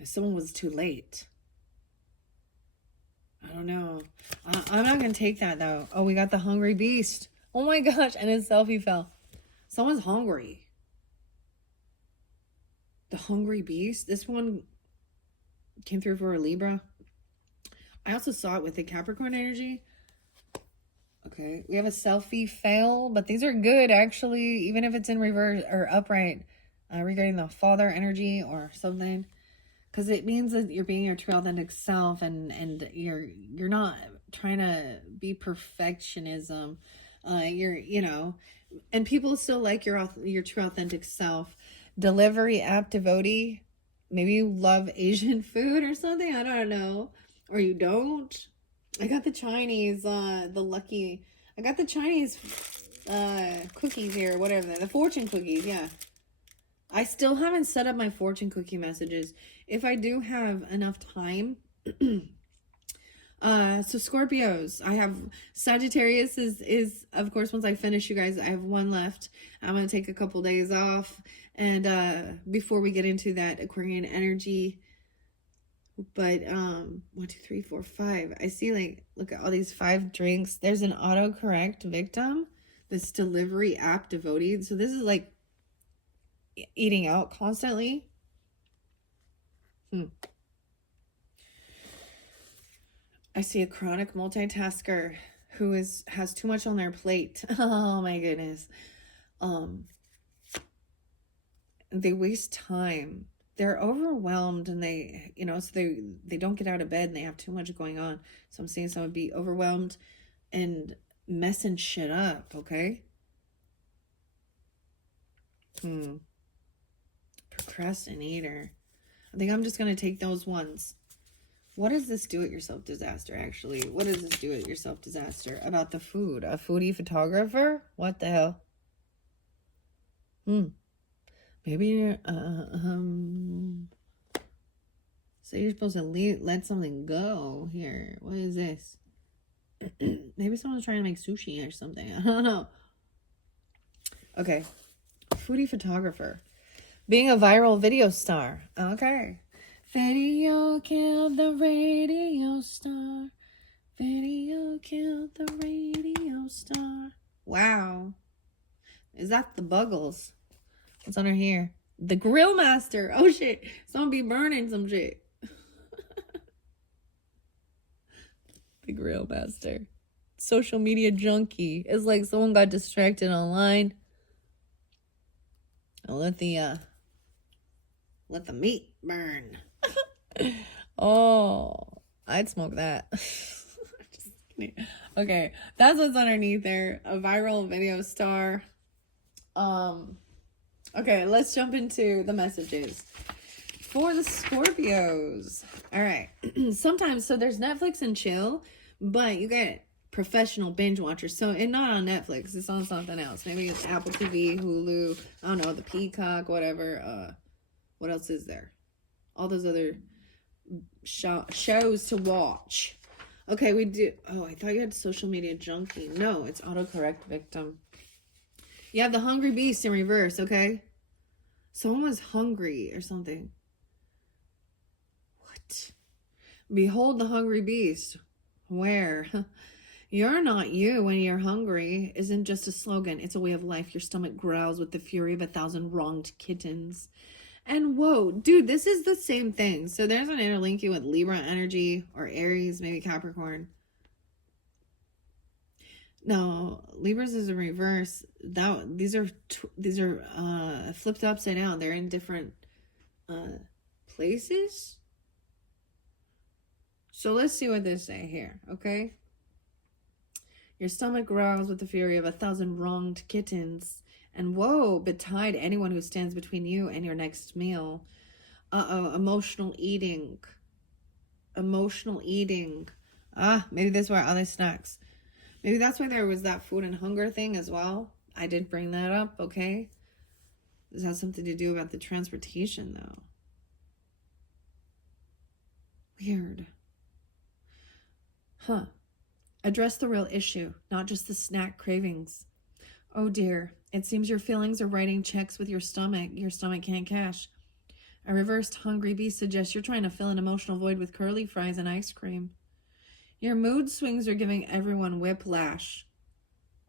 Someone was too late. I don't know. I'm not going to take that, though. Oh, we got the hungry beast. Oh, my gosh. And his selfie fell. Someone's hungry. The hungry beast. This one came through for a Libra. I also saw it with the Capricorn energy. Okay. We have a selfie fail, but these are good, actually, even if it's in reverse or upright, regarding the father energy or something. Because it means that you're being your true authentic self, and you're not trying to be perfectionism. And people still like your true authentic self. Delivery app devotee. Maybe you love Asian food or something. I don't know. Or you don't. I got the Chinese, I got the Chinese cookies here, whatever. The fortune cookies, yeah. I still haven't set up my fortune cookie messages. If I do have enough time. So Scorpios, I have Sagittarius is of course, once I finish, you guys, I have one left. I'm going to take a couple days off. And before we get into that Aquarian energy. But 1, 2, 3, 4, 5. I see, like, look at all these 5 drinks. There's an autocorrect victim. This delivery app devotee. So this is like eating out constantly. I see a chronic multitasker who has too much on their plate. Oh my goodness. They waste time. They're overwhelmed, and they, so they don't get out of bed and they have too much going on. So I'm seeing someone be overwhelmed and messing shit up, okay? Procrastinator. I think I'm just going to take those ones. What is this do-it-yourself disaster, actually? What is this do-it-yourself disaster about the food? A foodie photographer? What the hell? Maybe so you're supposed to let something go here. What is this? Maybe someone's trying to make sushi or something. I don't know. Okay. Foodie photographer. Being a viral video star. Okay. Video killed the radio star. Video killed the radio star. Wow. Is that the Buggles? What's under here? The Grill Master. Oh shit. Someone be burning some shit. The Grill Master. Social media junkie. It's like someone got distracted online. I'll let the meat burn. Oh, I'd smoke that. Just kidding. Okay, that's what's underneath there. A viral video star. Okay, let's jump into the messages. for the Scorpios. All right. Sometimes, so there's Netflix and chill, but you get professional binge watchers. So, and not on Netflix. It's on something else. Maybe it's Apple TV, Hulu, I don't know, the Peacock, whatever. What else is there? All those other shows to watch. Okay, we do. Oh, I thought you had social media junkie. No, it's autocorrect victim. You have the hungry beast in reverse, okay? Someone was hungry or something. What? Behold the hungry beast. Where? You're not you when you're hungry isn't just a slogan. It's a way of life. Your stomach growls with the fury of 1,000 wronged kittens. And whoa, dude, this is the same thing. So there's an interlinking with Libra energy or Aries, maybe Capricorn. No, Libras is a reverse. These are flipped upside down. They're in different places. So let's see what they say here, okay? Your stomach growls with the fury of 1,000 wronged kittens. And whoa, betide anyone who stands between you and your next meal. Emotional eating. Emotional eating. Maybe that's why other snacks. Maybe that's why there was that food and hunger thing as well. I did bring that up, okay? This has something to do about the transportation, though. Weird. Huh. Address the real issue, not just the snack cravings. Oh dear, it seems your feelings are writing checks with your stomach can't cash. A reversed hungry beast suggests you're trying to fill an emotional void with curly fries and ice cream. Your mood swings are giving everyone whiplash.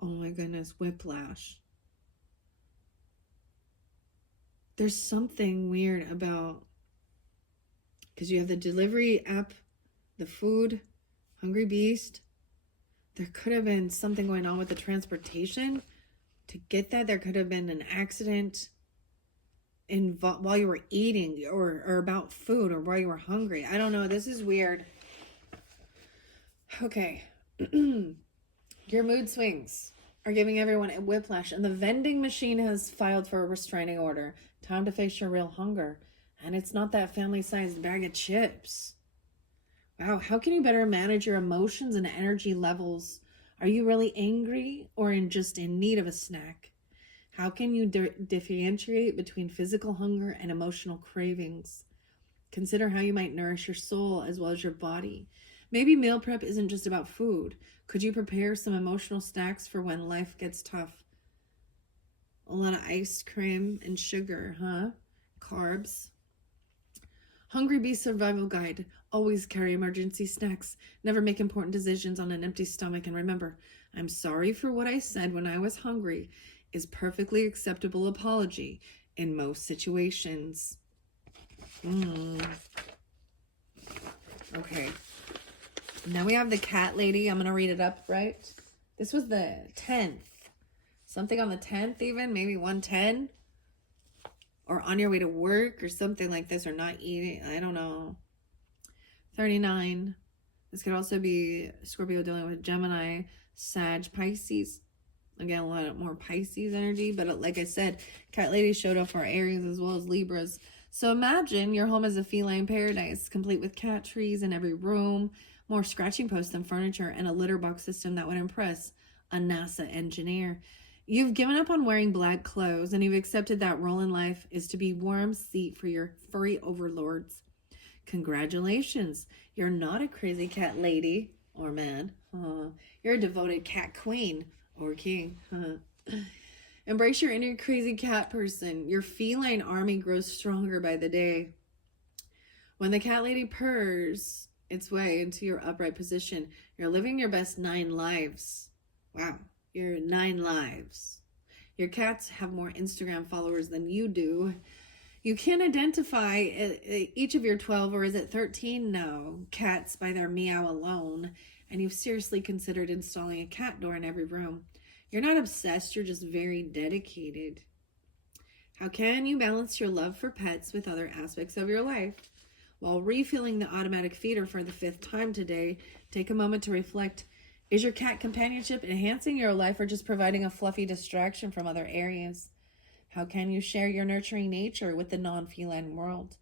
Oh my goodness, whiplash. There's something weird about, because you have the delivery app, the food, hungry beast. There could have been something going on with the transportation. To get that, there could have been an accident while you were eating or about food or while you were hungry. I don't know. This is weird. Okay. Your mood swings are giving everyone a whiplash, and the vending machine has filed for a restraining order. Time to face your real hunger. And it's not that family-sized bag of chips. Wow, how can you better manage your emotions and energy levels? Are you really angry or just in need of a snack? How can you differentiate between physical hunger and emotional cravings? Consider how you might nourish your soul as well as your body. Maybe meal prep isn't just about food. Could you prepare some emotional snacks for when life gets tough? A lot of ice cream and sugar, huh? Carbs. Hungry Beast Survival Guide. Always carry emergency snacks. Never make important decisions on an empty stomach. And remember, I'm sorry for what I said when I was hungry is perfectly acceptable apology in most situations. Okay. Now we have the cat lady. I'm going to read it up, right? This was the 10th. Something on the 10th even, maybe 110. Or on your way to work or something like this, or not eating. I don't know. 39. This could also be Scorpio dealing with Gemini, Sag, Pisces. Again, a lot more Pisces energy. But like I said, cat lady showed up for Aries as well as Libras. So imagine your home is a feline paradise, complete with cat trees in every room, more scratching posts than furniture, and a litter box system that would impress a NASA engineer. You've given up on wearing black clothes, and you've accepted that role in life is to be warm seat for your furry overlords. Congratulations. You're not a crazy cat lady or man. You're a devoted cat queen or king. Embrace your inner crazy cat person. Your feline army grows stronger by the day. When the cat lady purrs its way into your upright position, you're living your best 9 lives. Wow. Your 9 lives. Your cats have more Instagram followers than you do. You can't identify each of your 12, or is it 13? No. Cats by their meow alone. And you've seriously considered installing a cat door in every room. You're not obsessed, you're just very dedicated. How can you balance your love for pets with other aspects of your life? While refilling the automatic feeder for the 5th time today, take a moment to reflect. Is your cat companionship enhancing your life or just providing a fluffy distraction from other areas? How can you share your nurturing nature with the non-feline world?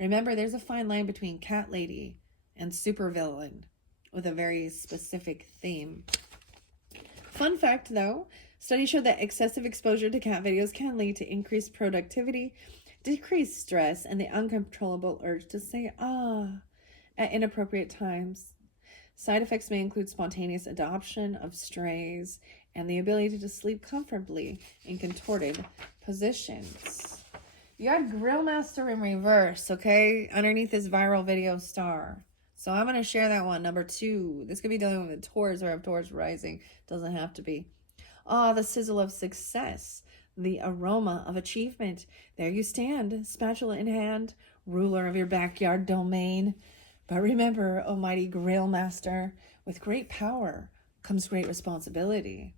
Remember, there's a fine line between cat lady and supervillain with a very specific theme. Fun fact, though, studies show that excessive exposure to cat videos can lead to increased productivity, decreased stress, and the uncontrollable urge to say at inappropriate times. Side effects may include spontaneous adoption of strays and the ability to sleep comfortably in contorted positions. You had Grill Master in reverse, okay? Underneath this viral video star. So I'm going to share that one, number 2. This could be dealing with a Taurus or a Taurus rising. Doesn't have to be. The sizzle of success. The aroma of achievement. There you stand, spatula in hand, ruler of your backyard domain. But remember, oh mighty Grill Master, with great power comes great responsibility.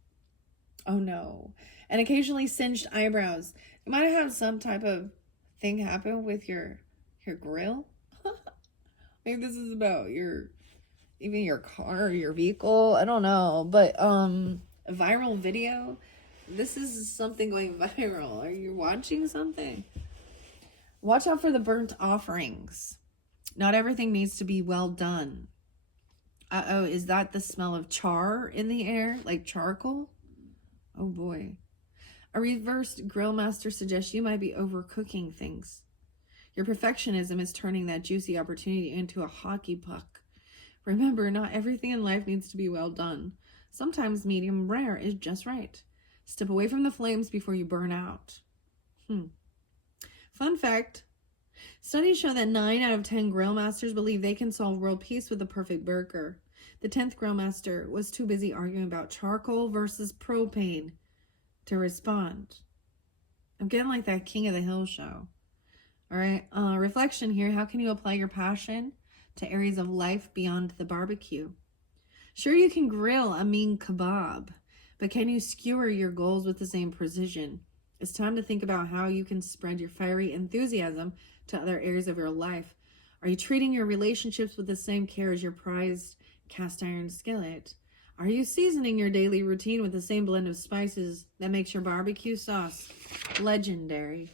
Oh no. And occasionally singed eyebrows. You might have some type of thing happen with your grill. Maybe this is about even your car or your vehicle. I don't know. But a viral video. This is something going viral. Are you watching something? Watch out for the burnt offerings. Not everything needs to be well done. Uh-oh, is that the smell of char in the air? Like charcoal? Oh boy. A reversed Grill Master suggests you might be overcooking things. Your perfectionism is turning that juicy opportunity into a hockey puck. Remember, not everything in life needs to be well done. Sometimes medium rare is just right. Step away from the flames before you burn out. Fun fact. Studies show that 9 out of 10 Grill Masters believe they can solve world peace with the perfect burger. The 10th Grill Master was too busy arguing about charcoal versus propane to respond. I'm getting like that King of the Hill show. All right. Reflection here. How can you apply your passion to areas of life beyond the barbecue? Sure, you can grill a mean kebab, but can you skewer your goals with the same precision? It's time to think about how you can spread your fiery enthusiasm to other areas of your life. Are you treating your relationships with the same care as your prized cast iron skillet? Are you seasoning your daily routine with the same blend of spices that makes your barbecue sauce legendary?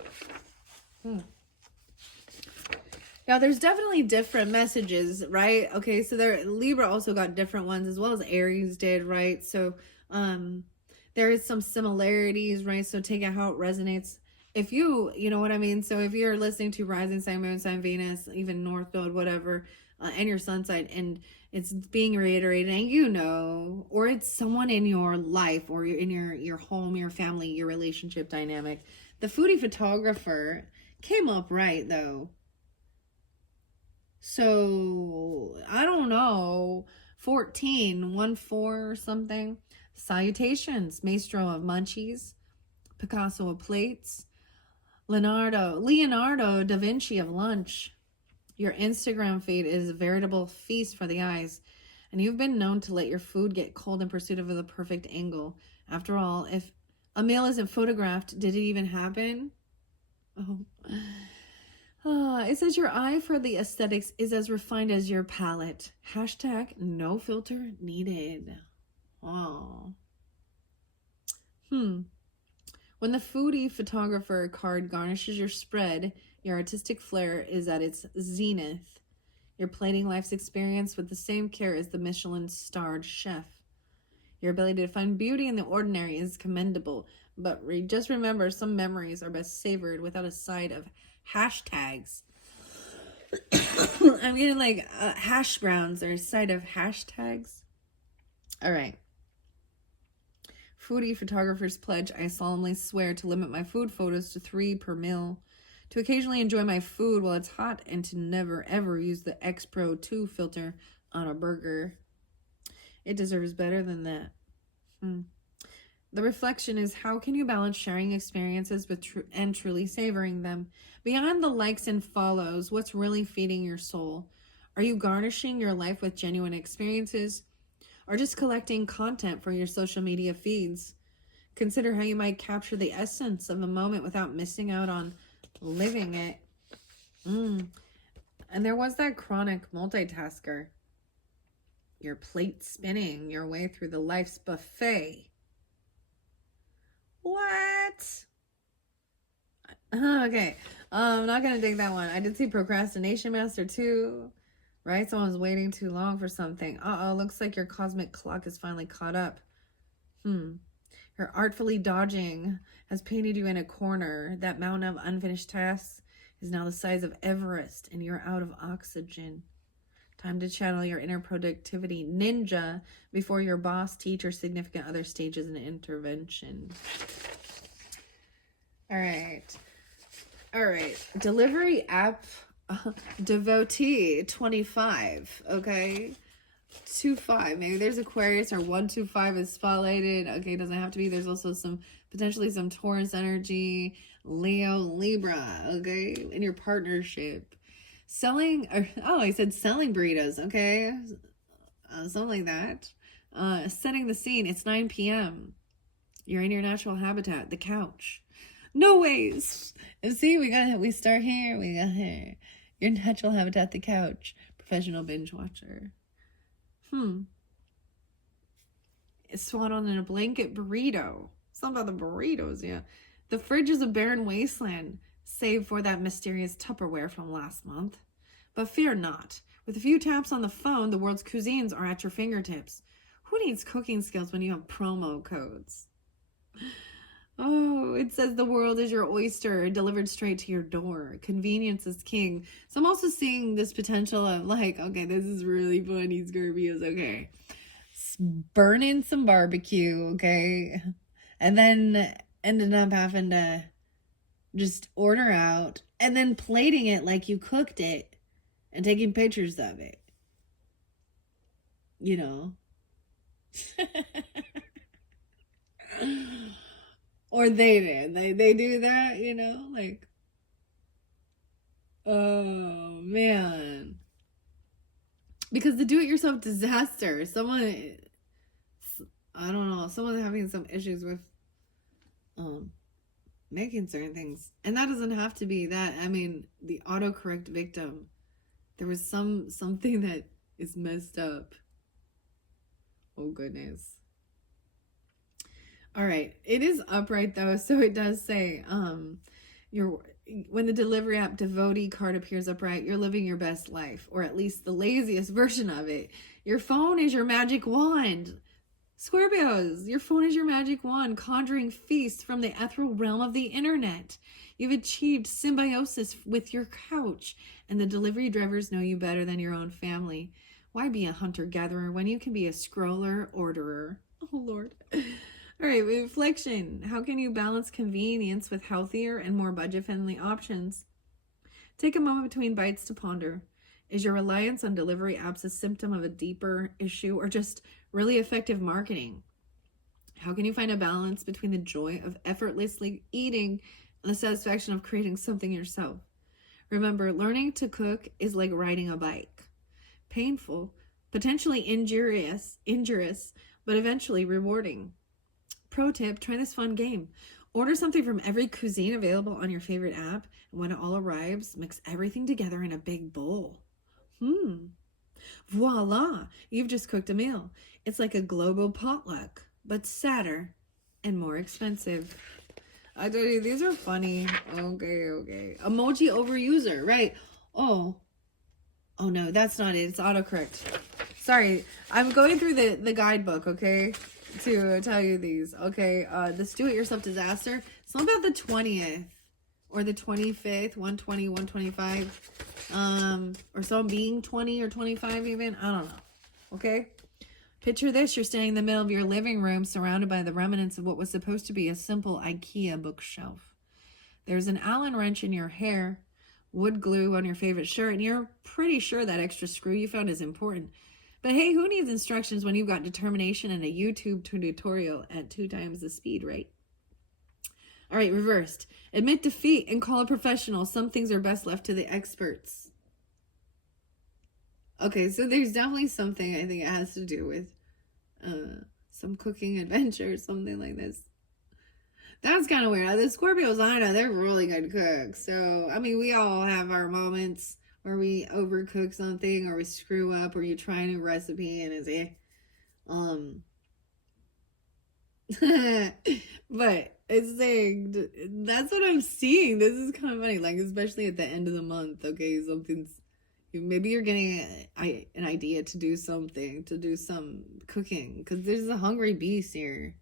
Now, there's definitely different messages, right? Okay, so Libra also got different ones as well as Aries did, right? So there is some similarities, right? So take it how it resonates. If you know what I mean? So if you're listening to Rising Sign, Moon Sign, Venus, even North Node, whatever, and your Sun sign, and it's being reiterated, and or it's someone in your life or in your home, your family, your relationship dynamic. The foodie photographer came up right, though. So, I don't know, 14 or something. Salutations, Maestro of Munchies, Picasso of Plates, Leonardo da Vinci of Lunch. Your Instagram feed is a veritable feast for the eyes, and you've been known to let your food get cold in pursuit of the perfect angle. After all, if a meal isn't photographed, did it even happen? It says your eye for the aesthetics is as refined as your palate. Hashtag no filter needed. Oh. When the foodie photographer card garnishes your spread, your artistic flair is at its zenith. You're plating life's experience with the same care as the Michelin-starred chef. Your ability to find beauty in the ordinary is commendable, but just remember, some memories are best savored without a side of hashtags. I'm getting like hash browns or a side of hashtags. All right. Foodie photographer's pledge. I solemnly swear to limit my food photos to 3 per meal, to occasionally enjoy my food while it's hot, and to never ever use the X Pro 2 filter on a burger. It deserves better than that. The reflection is, how can you balance sharing experiences with and truly savoring them? Beyond the likes and follows, what's really feeding your soul? Are you garnishing your life with genuine experiences, or just collecting content for your social media feeds? Consider how you might capture the essence of a moment without missing out on living it. And there was that chronic multitasker. Your plate spinning your way through the life's buffet. What? Okay. I'm not gonna take that one. I did see procrastination master too, right? Someone's waiting too long for something. Looks like your cosmic clock is finally caught up. Her artfully dodging has painted you in a corner. That mountain of unfinished tasks is now the size of Everest, and you're out of oxygen. Time to channel your inner productivity ninja before your boss, teacher, significant other stages an intervention. All right. Delivery app devotee 25. Okay. 2-5. Maybe there's Aquarius, or 1-5 is spotlighted. Okay, doesn't have to be. There's also potentially some Taurus energy, Leo, Libra. Okay, in your partnership. I said selling burritos. Okay, something like that. Setting the scene. It's 9 p.m. You're in your natural habitat, the couch. No ways. And see, we start here. We got here. Your natural habitat, the couch. Professional binge watcher. Swaddled in a blanket burrito. Something about the burritos, yeah. The fridge is a barren wasteland, save for that mysterious Tupperware from last month. But fear not. With a few taps on the phone, the world's cuisines are at your fingertips. Who needs cooking skills when you have promo codes? Oh, it says the world is your oyster, delivered straight to your door. Convenience is king. So I'm also seeing this potential of like, okay, this is really funny, Scorpios, okay. Burning some barbecue, okay? And then ended up having to just order out and then plating it like you cooked it and taking pictures of it. You know? Or they did. They do that, you know? Like, oh, man. Because the do-it-yourself disaster, someone's having some issues with making certain things. And that doesn't have to be that. I mean, the autocorrect victim, there was something that is messed up. Oh, goodness. All right. It is upright, though, so it does say, when the delivery app devotee card appears upright, you're living your best life, or at least the laziest version of it. Your phone is your magic wand. Scorpios, your phone is your magic wand, conjuring feasts from the ethereal realm of the internet. You've achieved symbiosis with your couch, and the delivery drivers know you better than your own family. Why be a hunter-gatherer when you can be a scroller-orderer? Oh, Lord. All right, reflection. How can you balance convenience with healthier and more budget-friendly options? Take a moment between bites to ponder. Is your reliance on delivery apps a symptom of a deeper issue or just really effective marketing? How can you find a balance between the joy of effortlessly eating and the satisfaction of creating something yourself? Remember, learning to cook is like riding a bike. Painful, potentially injurious, but eventually rewarding. Pro tip, try this fun game. Order something from every cuisine available on your favorite app, and when it all arrives, mix everything together in a big bowl. Voila! You've just cooked a meal. It's like a global potluck, but sadder and more expensive. I tell you, these are funny. Okay. Emoji overuser, right? Oh no, that's not it. It's autocorrect. Sorry, I'm going through the guidebook, okay, to tell you these. Okay, this do-it-yourself disaster. It's not about the 20th or the 25th, 120, 125, or some being 20 or 25 even. I don't know. Okay. Picture this. You're standing in the middle of your living room surrounded by the remnants of what was supposed to be a simple IKEA bookshelf. There's an Allen wrench in your hair, wood glue on your favorite shirt, and you're pretty sure that extra screw you found is important. But hey, who needs instructions when you've got determination and a YouTube tutorial at 2 times the speed, right? All right, reversed. Admit defeat and call a professional. Some things are best left to the experts. Okay, so there's definitely something I think it has to do with some cooking adventure, something like this. That's kind of weird. The Scorpios, I know, they're really good cooks. So, I mean, we all have our moments where we overcook something or we screw up or you try a new recipe and it's but It's saying, that's what I'm seeing. This is kind of funny, like, especially at the end of the month, okay? Maybe you're getting an idea to do something, to do some cooking, because there's a hungry beast here,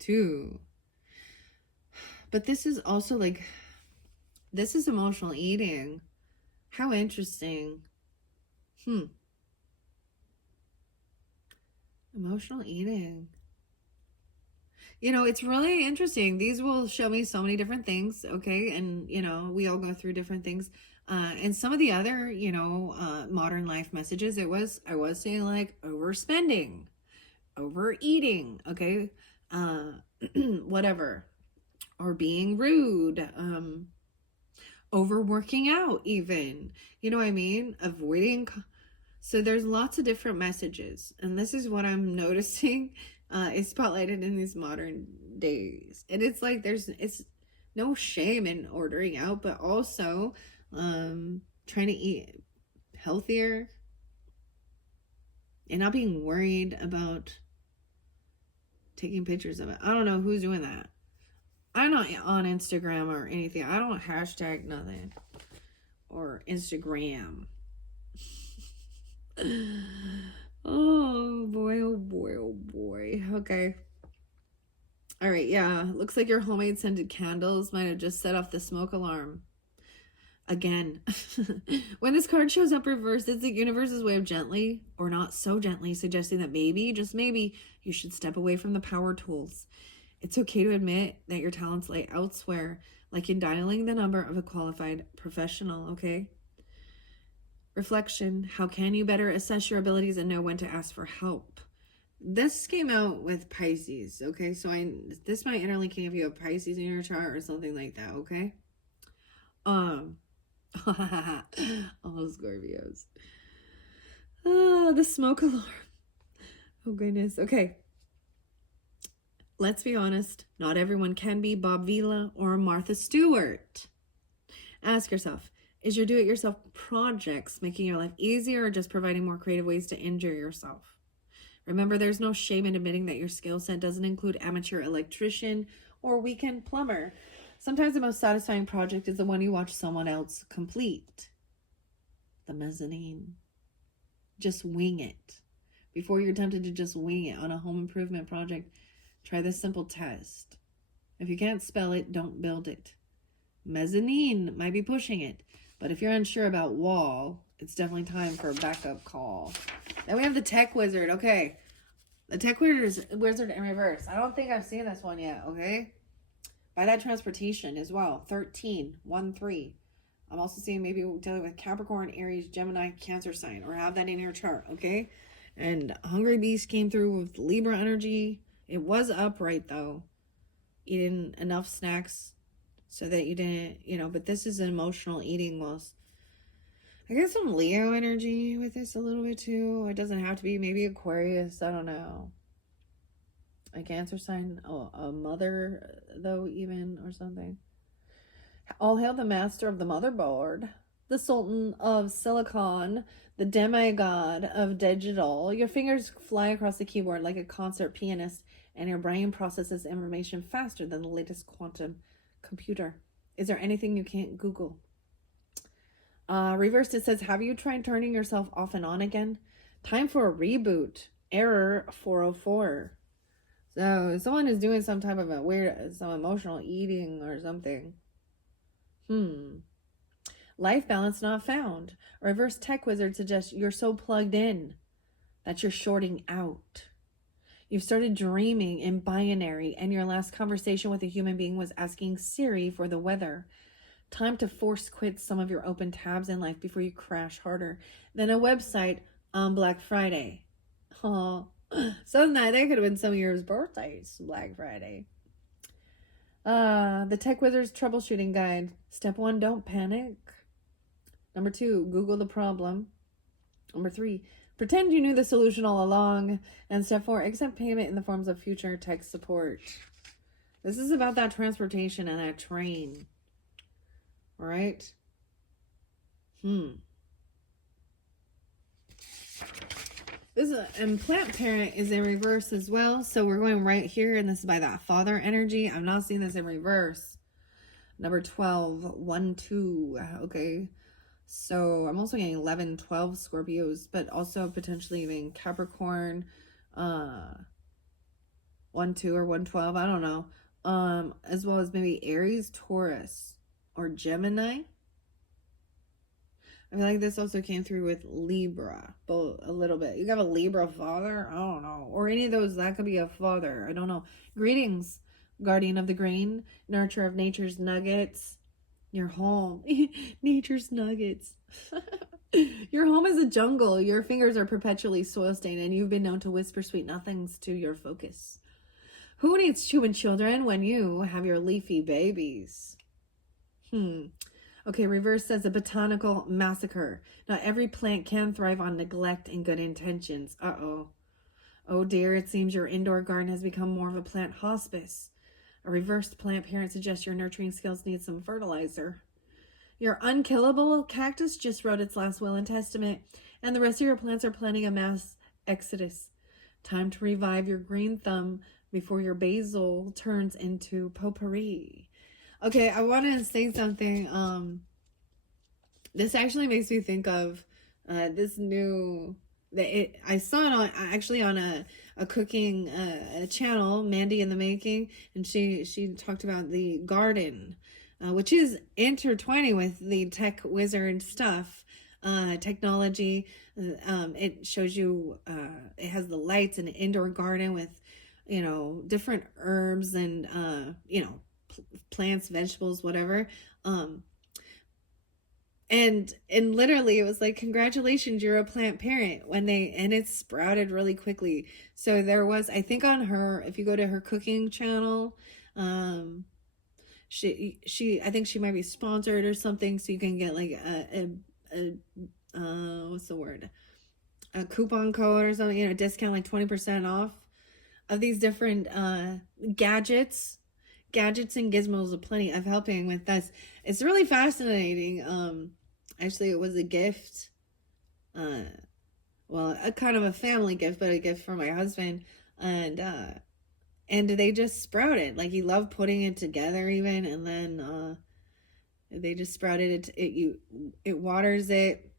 too. But this is also, like, this is emotional eating. How interesting. Emotional eating. You know, it's really interesting. These will show me so many different things, okay? And, you know, we all go through different things. And some of the other, you know, modern life messages, I was saying, like, overspending, overeating, okay? Whatever. Or being rude, overworking out even. You know what I mean? Avoiding. So there's lots of different messages. And this is what I'm noticing is spotlighted in these modern days. And it's like it's no shame in ordering out, but also trying to eat healthier and not being worried about taking pictures of it. I don't know who's doing that. I'm not on Instagram or anything. I don't hashtag nothing or Instagram. Oh boy, oh boy, oh boy. Okay. All right, yeah. Looks like your homemade scented candles might have just set off the smoke alarm. Again. When this card shows up reversed, it's the universe's way of gently, or not so gently, suggesting that maybe, just maybe, you should step away from the power tools. It's okay to admit that your talents lay elsewhere, like in dialing the number of a qualified professional, okay? Reflection. How can you better assess your abilities and know when to ask for help? This came out with Pisces, okay? So this might interlinking if you have Pisces in your chart or something like that, okay? All Scorpios. The smoke alarm. Oh goodness. Okay. Let's be honest. Not everyone can be Bob Vila or Martha Stewart. Ask yourself, is your do-it-yourself projects making your life easier or just providing more creative ways to injure yourself? Remember, there's no shame in admitting that your skill set doesn't include amateur electrician or weekend plumber. Sometimes the most satisfying project is the one you watch someone else complete. The mezzanine. Just wing it. Before you're tempted to just wing it on a home improvement project, try this simple test. If you can't spell it, don't build it. Mezzanine might be pushing it, but if you're unsure about wall, it's definitely time for a backup call. Then we have the Tech Wizard. Okay. The Tech Wizard in reverse. I don't think I've seen this one yet, okay? By that transportation as well. 13. I'm also seeing maybe dealing with Capricorn, Aries, Gemini, Cancer sign, or have that in your chart, okay? And Hungry Beast came through with Libra energy. It was upright, though. Eating enough snacks so that you didn't, you know, but this is an emotional eating most. I get some Leo energy with this a little bit too. It doesn't have to be, maybe Aquarius, I don't know. A Cancer sign, a mother though, even, or something. All hail the master of the motherboard, the sultan of silicon, the demigod of digital. Your fingers fly across the keyboard like a concert pianist, and your brain processes information faster than the latest quantum computer. Is there anything you can't Google? Reversed, it says, have you tried turning yourself off and on again? Time for a reboot. Error 404. So someone is doing some type of some emotional eating or something. Life balance not found. Reverse Tech Wizard suggests you're so plugged in that you're shorting out. You've started dreaming in binary, and your last conversation with a human being was asking Siri for the weather. Time to force quit some of your open tabs in life before you crash harder than a website on Black Friday. Oh, so that could have been some of your birthdays, Black Friday. The Tech Wizard's troubleshooting guide. Step 1, don't panic. Number 2, Google the problem. Number 3, pretend you knew the solution all along. And step 4, accept payment in the forms of future tech support. This is about that transportation and that train. All right. This and plant parent is in reverse as well. So we're going right here, and this is by that father energy. I'm not seeing this in reverse. Number 12, 1, 2. Okay. So I'm also getting 11, 12 Scorpios, but also potentially even Capricorn, 1, 2 or 1, 12. I don't know. As well as maybe Aries, Taurus, or Gemini. I feel like this also came through with Libra, but a little bit. You have a Libra father? I don't know. Or any of those, that could be a father. I don't know. Greetings, guardian of the grain, nurturer of nature's nuggets. Your home. Nature's nuggets. Your home is a jungle. Your fingers are perpetually soil stained, and you've been known to whisper sweet nothings to your focus. Who needs human children when you have your leafy babies? Okay, reverse says a botanical massacre. Not every plant can thrive on neglect and good intentions. Uh-oh. Oh dear, it seems your indoor garden has become more of a plant hospice. A reversed plant parent suggests your nurturing skills need some fertilizer. Your unkillable cactus just wrote its last will and testament, and the rest of your plants are planning a mass exodus. Time to revive your green thumb before your basil turns into potpourri. Okay, I want to say something. This actually makes me think of this new I saw it on a cooking channel, Mandy in the Making, and she talked about the garden, which is intertwining with the tech wizard stuff, technology. It shows you it has the lights and an indoor garden with different herbs and plants, vegetables, whatever. And literally it was like, congratulations, you're a plant parent, and it sprouted really quickly. So there was, I think on her, if you go to her cooking channel, she I think she might be sponsored or something, so you can get like a what's the word? A coupon code or something, discount, like 20% off of these different gadgets and gizmos are plenty of helping with this. It's really fascinating. Actually, it was a gift. Well, a kind of a family gift, but a gift for my husband. And they just sprouted. Like, he loved putting it together even. And then they just sprouted it. It waters it.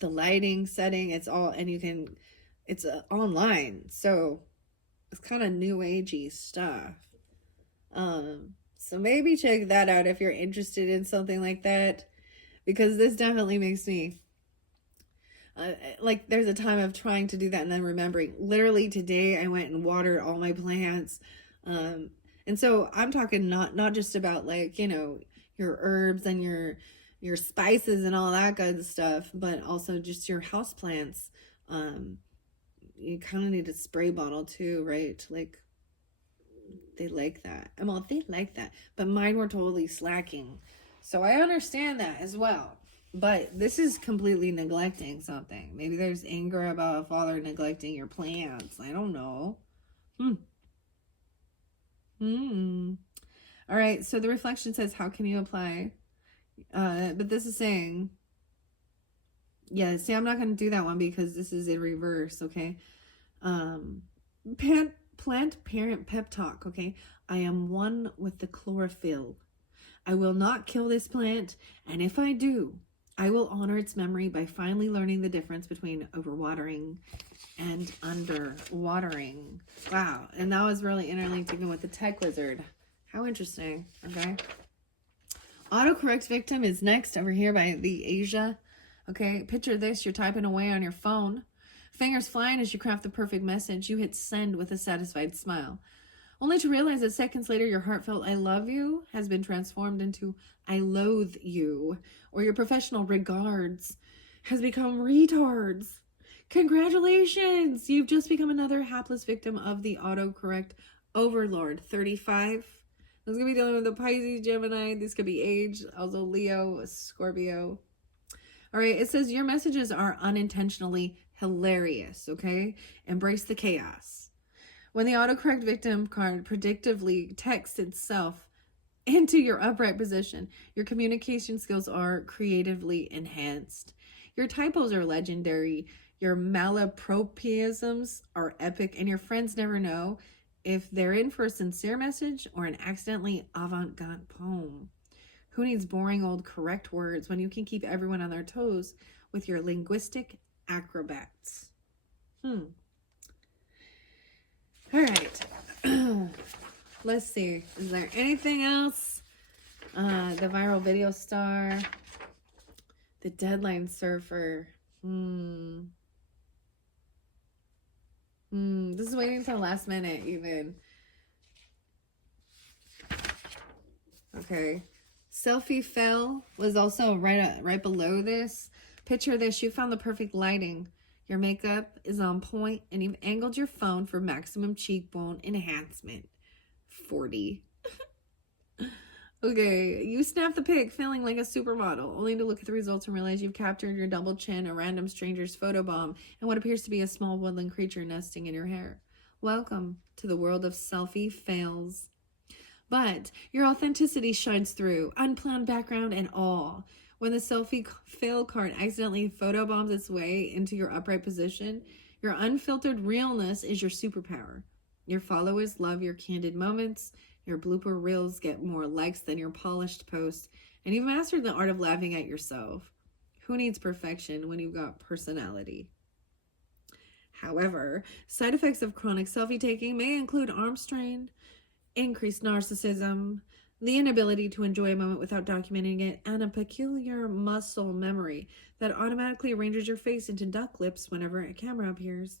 The lighting setting, it's all, and it's online. So it's kind of new agey stuff. So maybe check that out if you're interested in something like that, because this definitely makes me like, there's a time of trying to do that and then remembering. Literally today I went and watered all my plants, and so I'm talking not just about like your herbs and your spices and all that good stuff, but also just your house plants. You kind of need a spray bottle too, right? Like, they like that. Well, they like that, but mine were totally slacking. So I understand that as well. But this is completely neglecting something. Maybe there's anger about a father neglecting your plants. I don't know. All right, so the reflection says, how can you apply? But this is saying, yeah, see, I'm not going to do that one because this is in reverse, okay? Plant parent pep talk, okay? I am one with the chlorophyll. I will not kill this plant, and if I do, I will honor its memory by finally learning the difference between overwatering and underwatering. Wow, and that was really interlinked even with the tech wizard. How interesting, okay? Autocorrect victim is next over here by the Asia. Okay, picture this, you're typing away on your phone. Fingers flying as you craft the perfect message. You hit send with a satisfied smile, only to realize that seconds later your heartfelt I love you has been transformed into I loathe you, or your professional regards has become retards. Congratulations! You've just become another hapless victim of the autocorrect overlord. 35. This is going to be dealing with the Pisces, Gemini. This could be age, also Leo, Scorpio. All right, it says your messages are unintentionally hilarious, okay? Embrace the chaos. When the autocorrect victim card predictively texts itself into your upright position, your communication skills are creatively enhanced. Your typos are legendary. Your malapropisms are epic, and your friends never know if they're in for a sincere message or an accidentally avant-garde poem. Who needs boring old correct words when you can keep everyone on their toes with your linguistic acrobats? All right. Let's see. Is there anything else? The viral video star. The deadline surfer. This is waiting until last minute even. Okay. Selfie fail was also right below this. Picture this. You found the perfect lighting. Your makeup is on point and you've angled your phone for maximum cheekbone enhancement. 40. Okay, you snap the pic feeling like a supermodel, only to look at the results and realize you've captured your double chin, a random stranger's photobomb, and what appears to be a small woodland creature nesting in your hair. Welcome to the world of selfie fails. But your authenticity shines through, unplanned background and all. When the selfie fail card accidentally photobombs its way into your upright position, your unfiltered realness is your superpower. Your followers love your candid moments. Your blooper reels get more likes than your polished posts, and you've mastered the art of laughing at yourself. Who needs perfection when you've got personality? However, side effects of chronic selfie taking may include arm strain, increased narcissism, the inability to enjoy a moment without documenting it, and a peculiar muscle memory that automatically arranges your face into duck lips whenever a camera appears.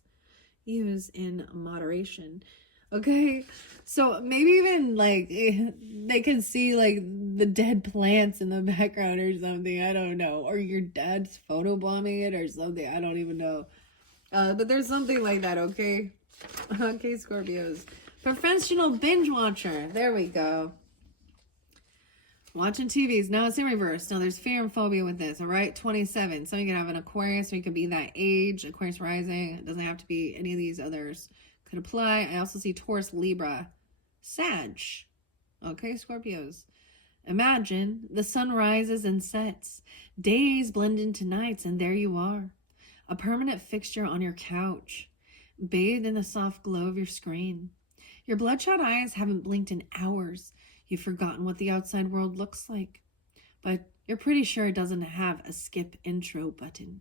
Use in moderation. Okay, so maybe even like they can see like the dead plants in the background or something. I don't know. Or your dad's photobombing it or something. I don't even know. But there's something like that, okay? Okay, Scorpios. Professional binge watcher. There we go. Watching TVs. Now it's in reverse. Now there's fear and phobia with this, all right? 27. So you can have an Aquarius, or you could be that age, Aquarius rising. It doesn't have to be any of these others. Could apply. I also see Taurus, Libra, Sag. Okay, Scorpios. Imagine the sun rises and sets. Days blend into nights, and there you are. A permanent fixture on your couch, bathed in the soft glow of your screen. Your bloodshot eyes haven't blinked in hours. You've forgotten what the outside world looks like, but you're pretty sure it doesn't have a skip intro button.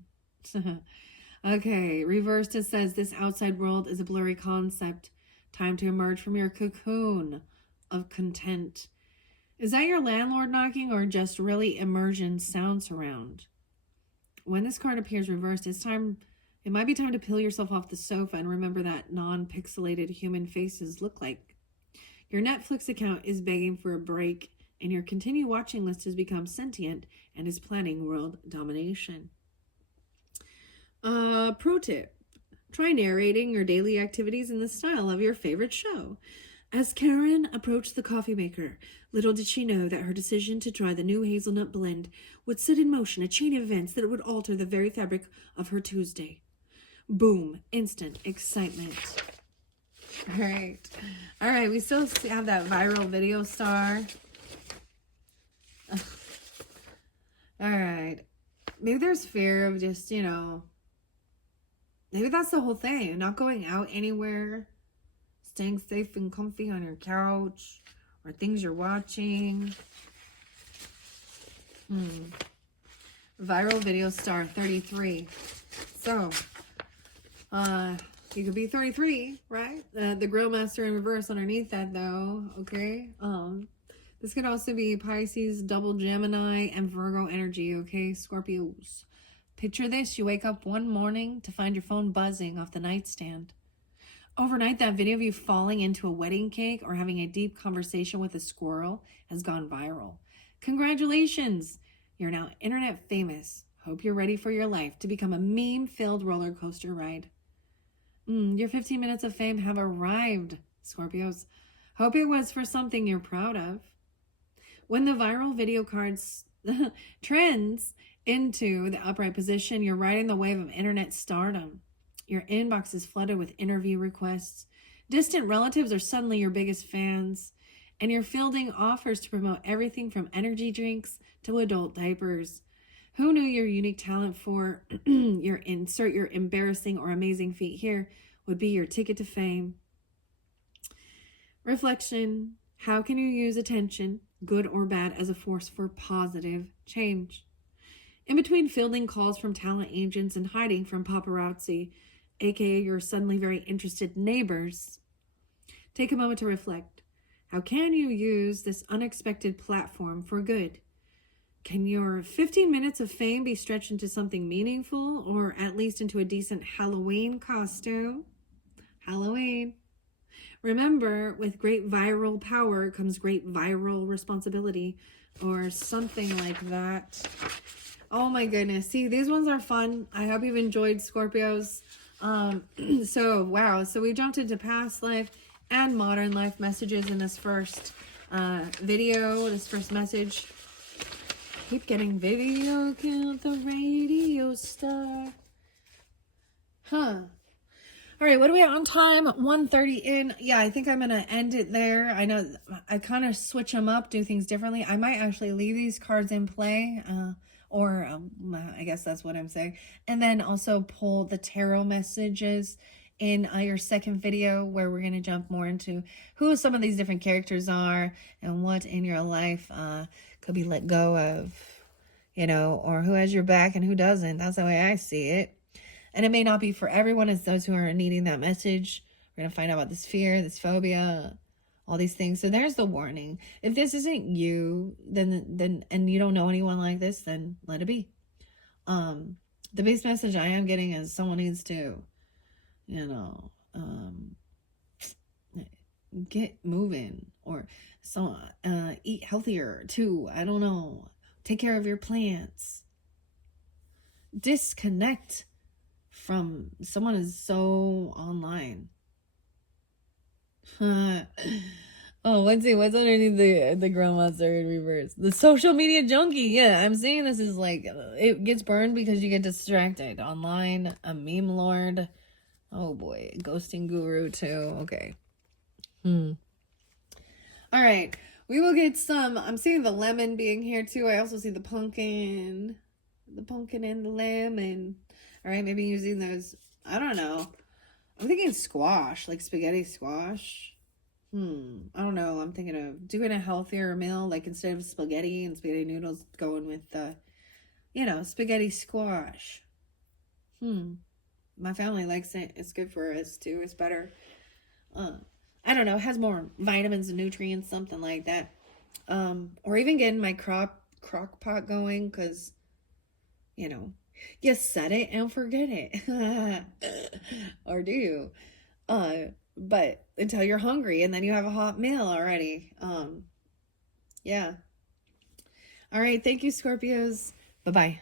Okay, reversed it says this outside world is a blurry concept. Time to emerge from your cocoon of content. Is that your landlord knocking or just really immersion sound surround? When this card appears reversed, it might be time to peel yourself off the sofa and remember that non-pixelated human faces look like. Your Netflix account is begging for a break, and your continue watching list has become sentient and is planning world domination. Pro tip. Try narrating your daily activities in the style of your favorite show. As Karen approached the coffee maker, little did she know that her decision to try the new hazelnut blend would set in motion a chain of events that would alter the very fabric of her Tuesday. Boom. Instant excitement. All right. We still have that viral video star. All right. Maybe there's fear of just, maybe that's the whole thing. Not going out anywhere. Staying safe and comfy on your couch. Or things you're watching. Viral video star 33. So, you could be 33, right? The Grill Master in reverse underneath that, though. Okay. This could also be Pisces, double Gemini, and Virgo energy. Okay, Scorpios. Picture this: you wake up one morning to find your phone buzzing off the nightstand. Overnight, that video of you falling into a wedding cake or having a deep conversation with a squirrel has gone viral. Congratulations! You're now internet famous. Hope you're ready for your life to become a meme-filled roller coaster ride. Your 15 minutes of fame have arrived, Scorpios. Hope it was for something you're proud of. When the viral video cards trends into the upright position, you're riding the wave of internet stardom. Your inbox is flooded with interview requests. Distant relatives are suddenly your biggest fans. And you're fielding offers to promote everything from energy drinks to adult diapers. Who knew your unique talent for your embarrassing or amazing feat here would be your ticket to fame? Reflection. How can you use attention, good or bad, as a force for positive change? In between fielding calls from talent agents and hiding from paparazzi, aka your suddenly very interested neighbors, take a moment to reflect. How can you use this unexpected platform for good? Can your 15 minutes of fame be stretched into something meaningful, or at least into a decent Halloween costume? Halloween. Remember, with great viral power comes great viral responsibility, or something like that. Oh my goodness. See, these ones are fun. I hope you've enjoyed, Scorpios. So, wow. So we jumped into past life and modern life messages in this first video, this first message. Keep getting video, kill the radio star. All right, what are we at on time? 1:30 in. Yeah, I think I'm going to end it there. I know I kind of switch them up, do things differently. I might actually leave these cards in play, I guess that's what I'm saying. And then also pull the tarot messages in your second video, where we're going to jump more into who some of these different characters are and what in your life could be let go of, or who has your back and who doesn't. That's the way I see it. And it may not be for everyone. It's those who are needing that message. We're going to find out about this fear, this phobia, all these things. So there's the warning. If this isn't you, then and you don't know anyone like this, then let it be. The base message I am getting is someone needs to, get moving, or eat healthier too. I don't know. Take care of your plants. Disconnect from someone is so online. What's underneath the ground monster in reverse? The social media junkie. Yeah, I'm saying this is like, it gets burned because you get distracted online. A meme lord. Oh boy, ghosting guru too. Okay. All right, we will get some. I'm seeing the lemon being here too. I also see the pumpkin and the lemon. All right, maybe using those, I don't know. I'm thinking squash, like spaghetti squash. I don't know. I'm thinking of doing a healthier meal, like instead of spaghetti and spaghetti noodles, going with spaghetti squash. My family likes it. It's good for us too. It's better. I don't know. It has more vitamins and nutrients, something like that. Or even getting my crock pot going, because, you set it and forget it. Or do you? But until you're hungry, and then you have a hot meal already. Yeah. All right. Thank you, Scorpios. Bye-bye.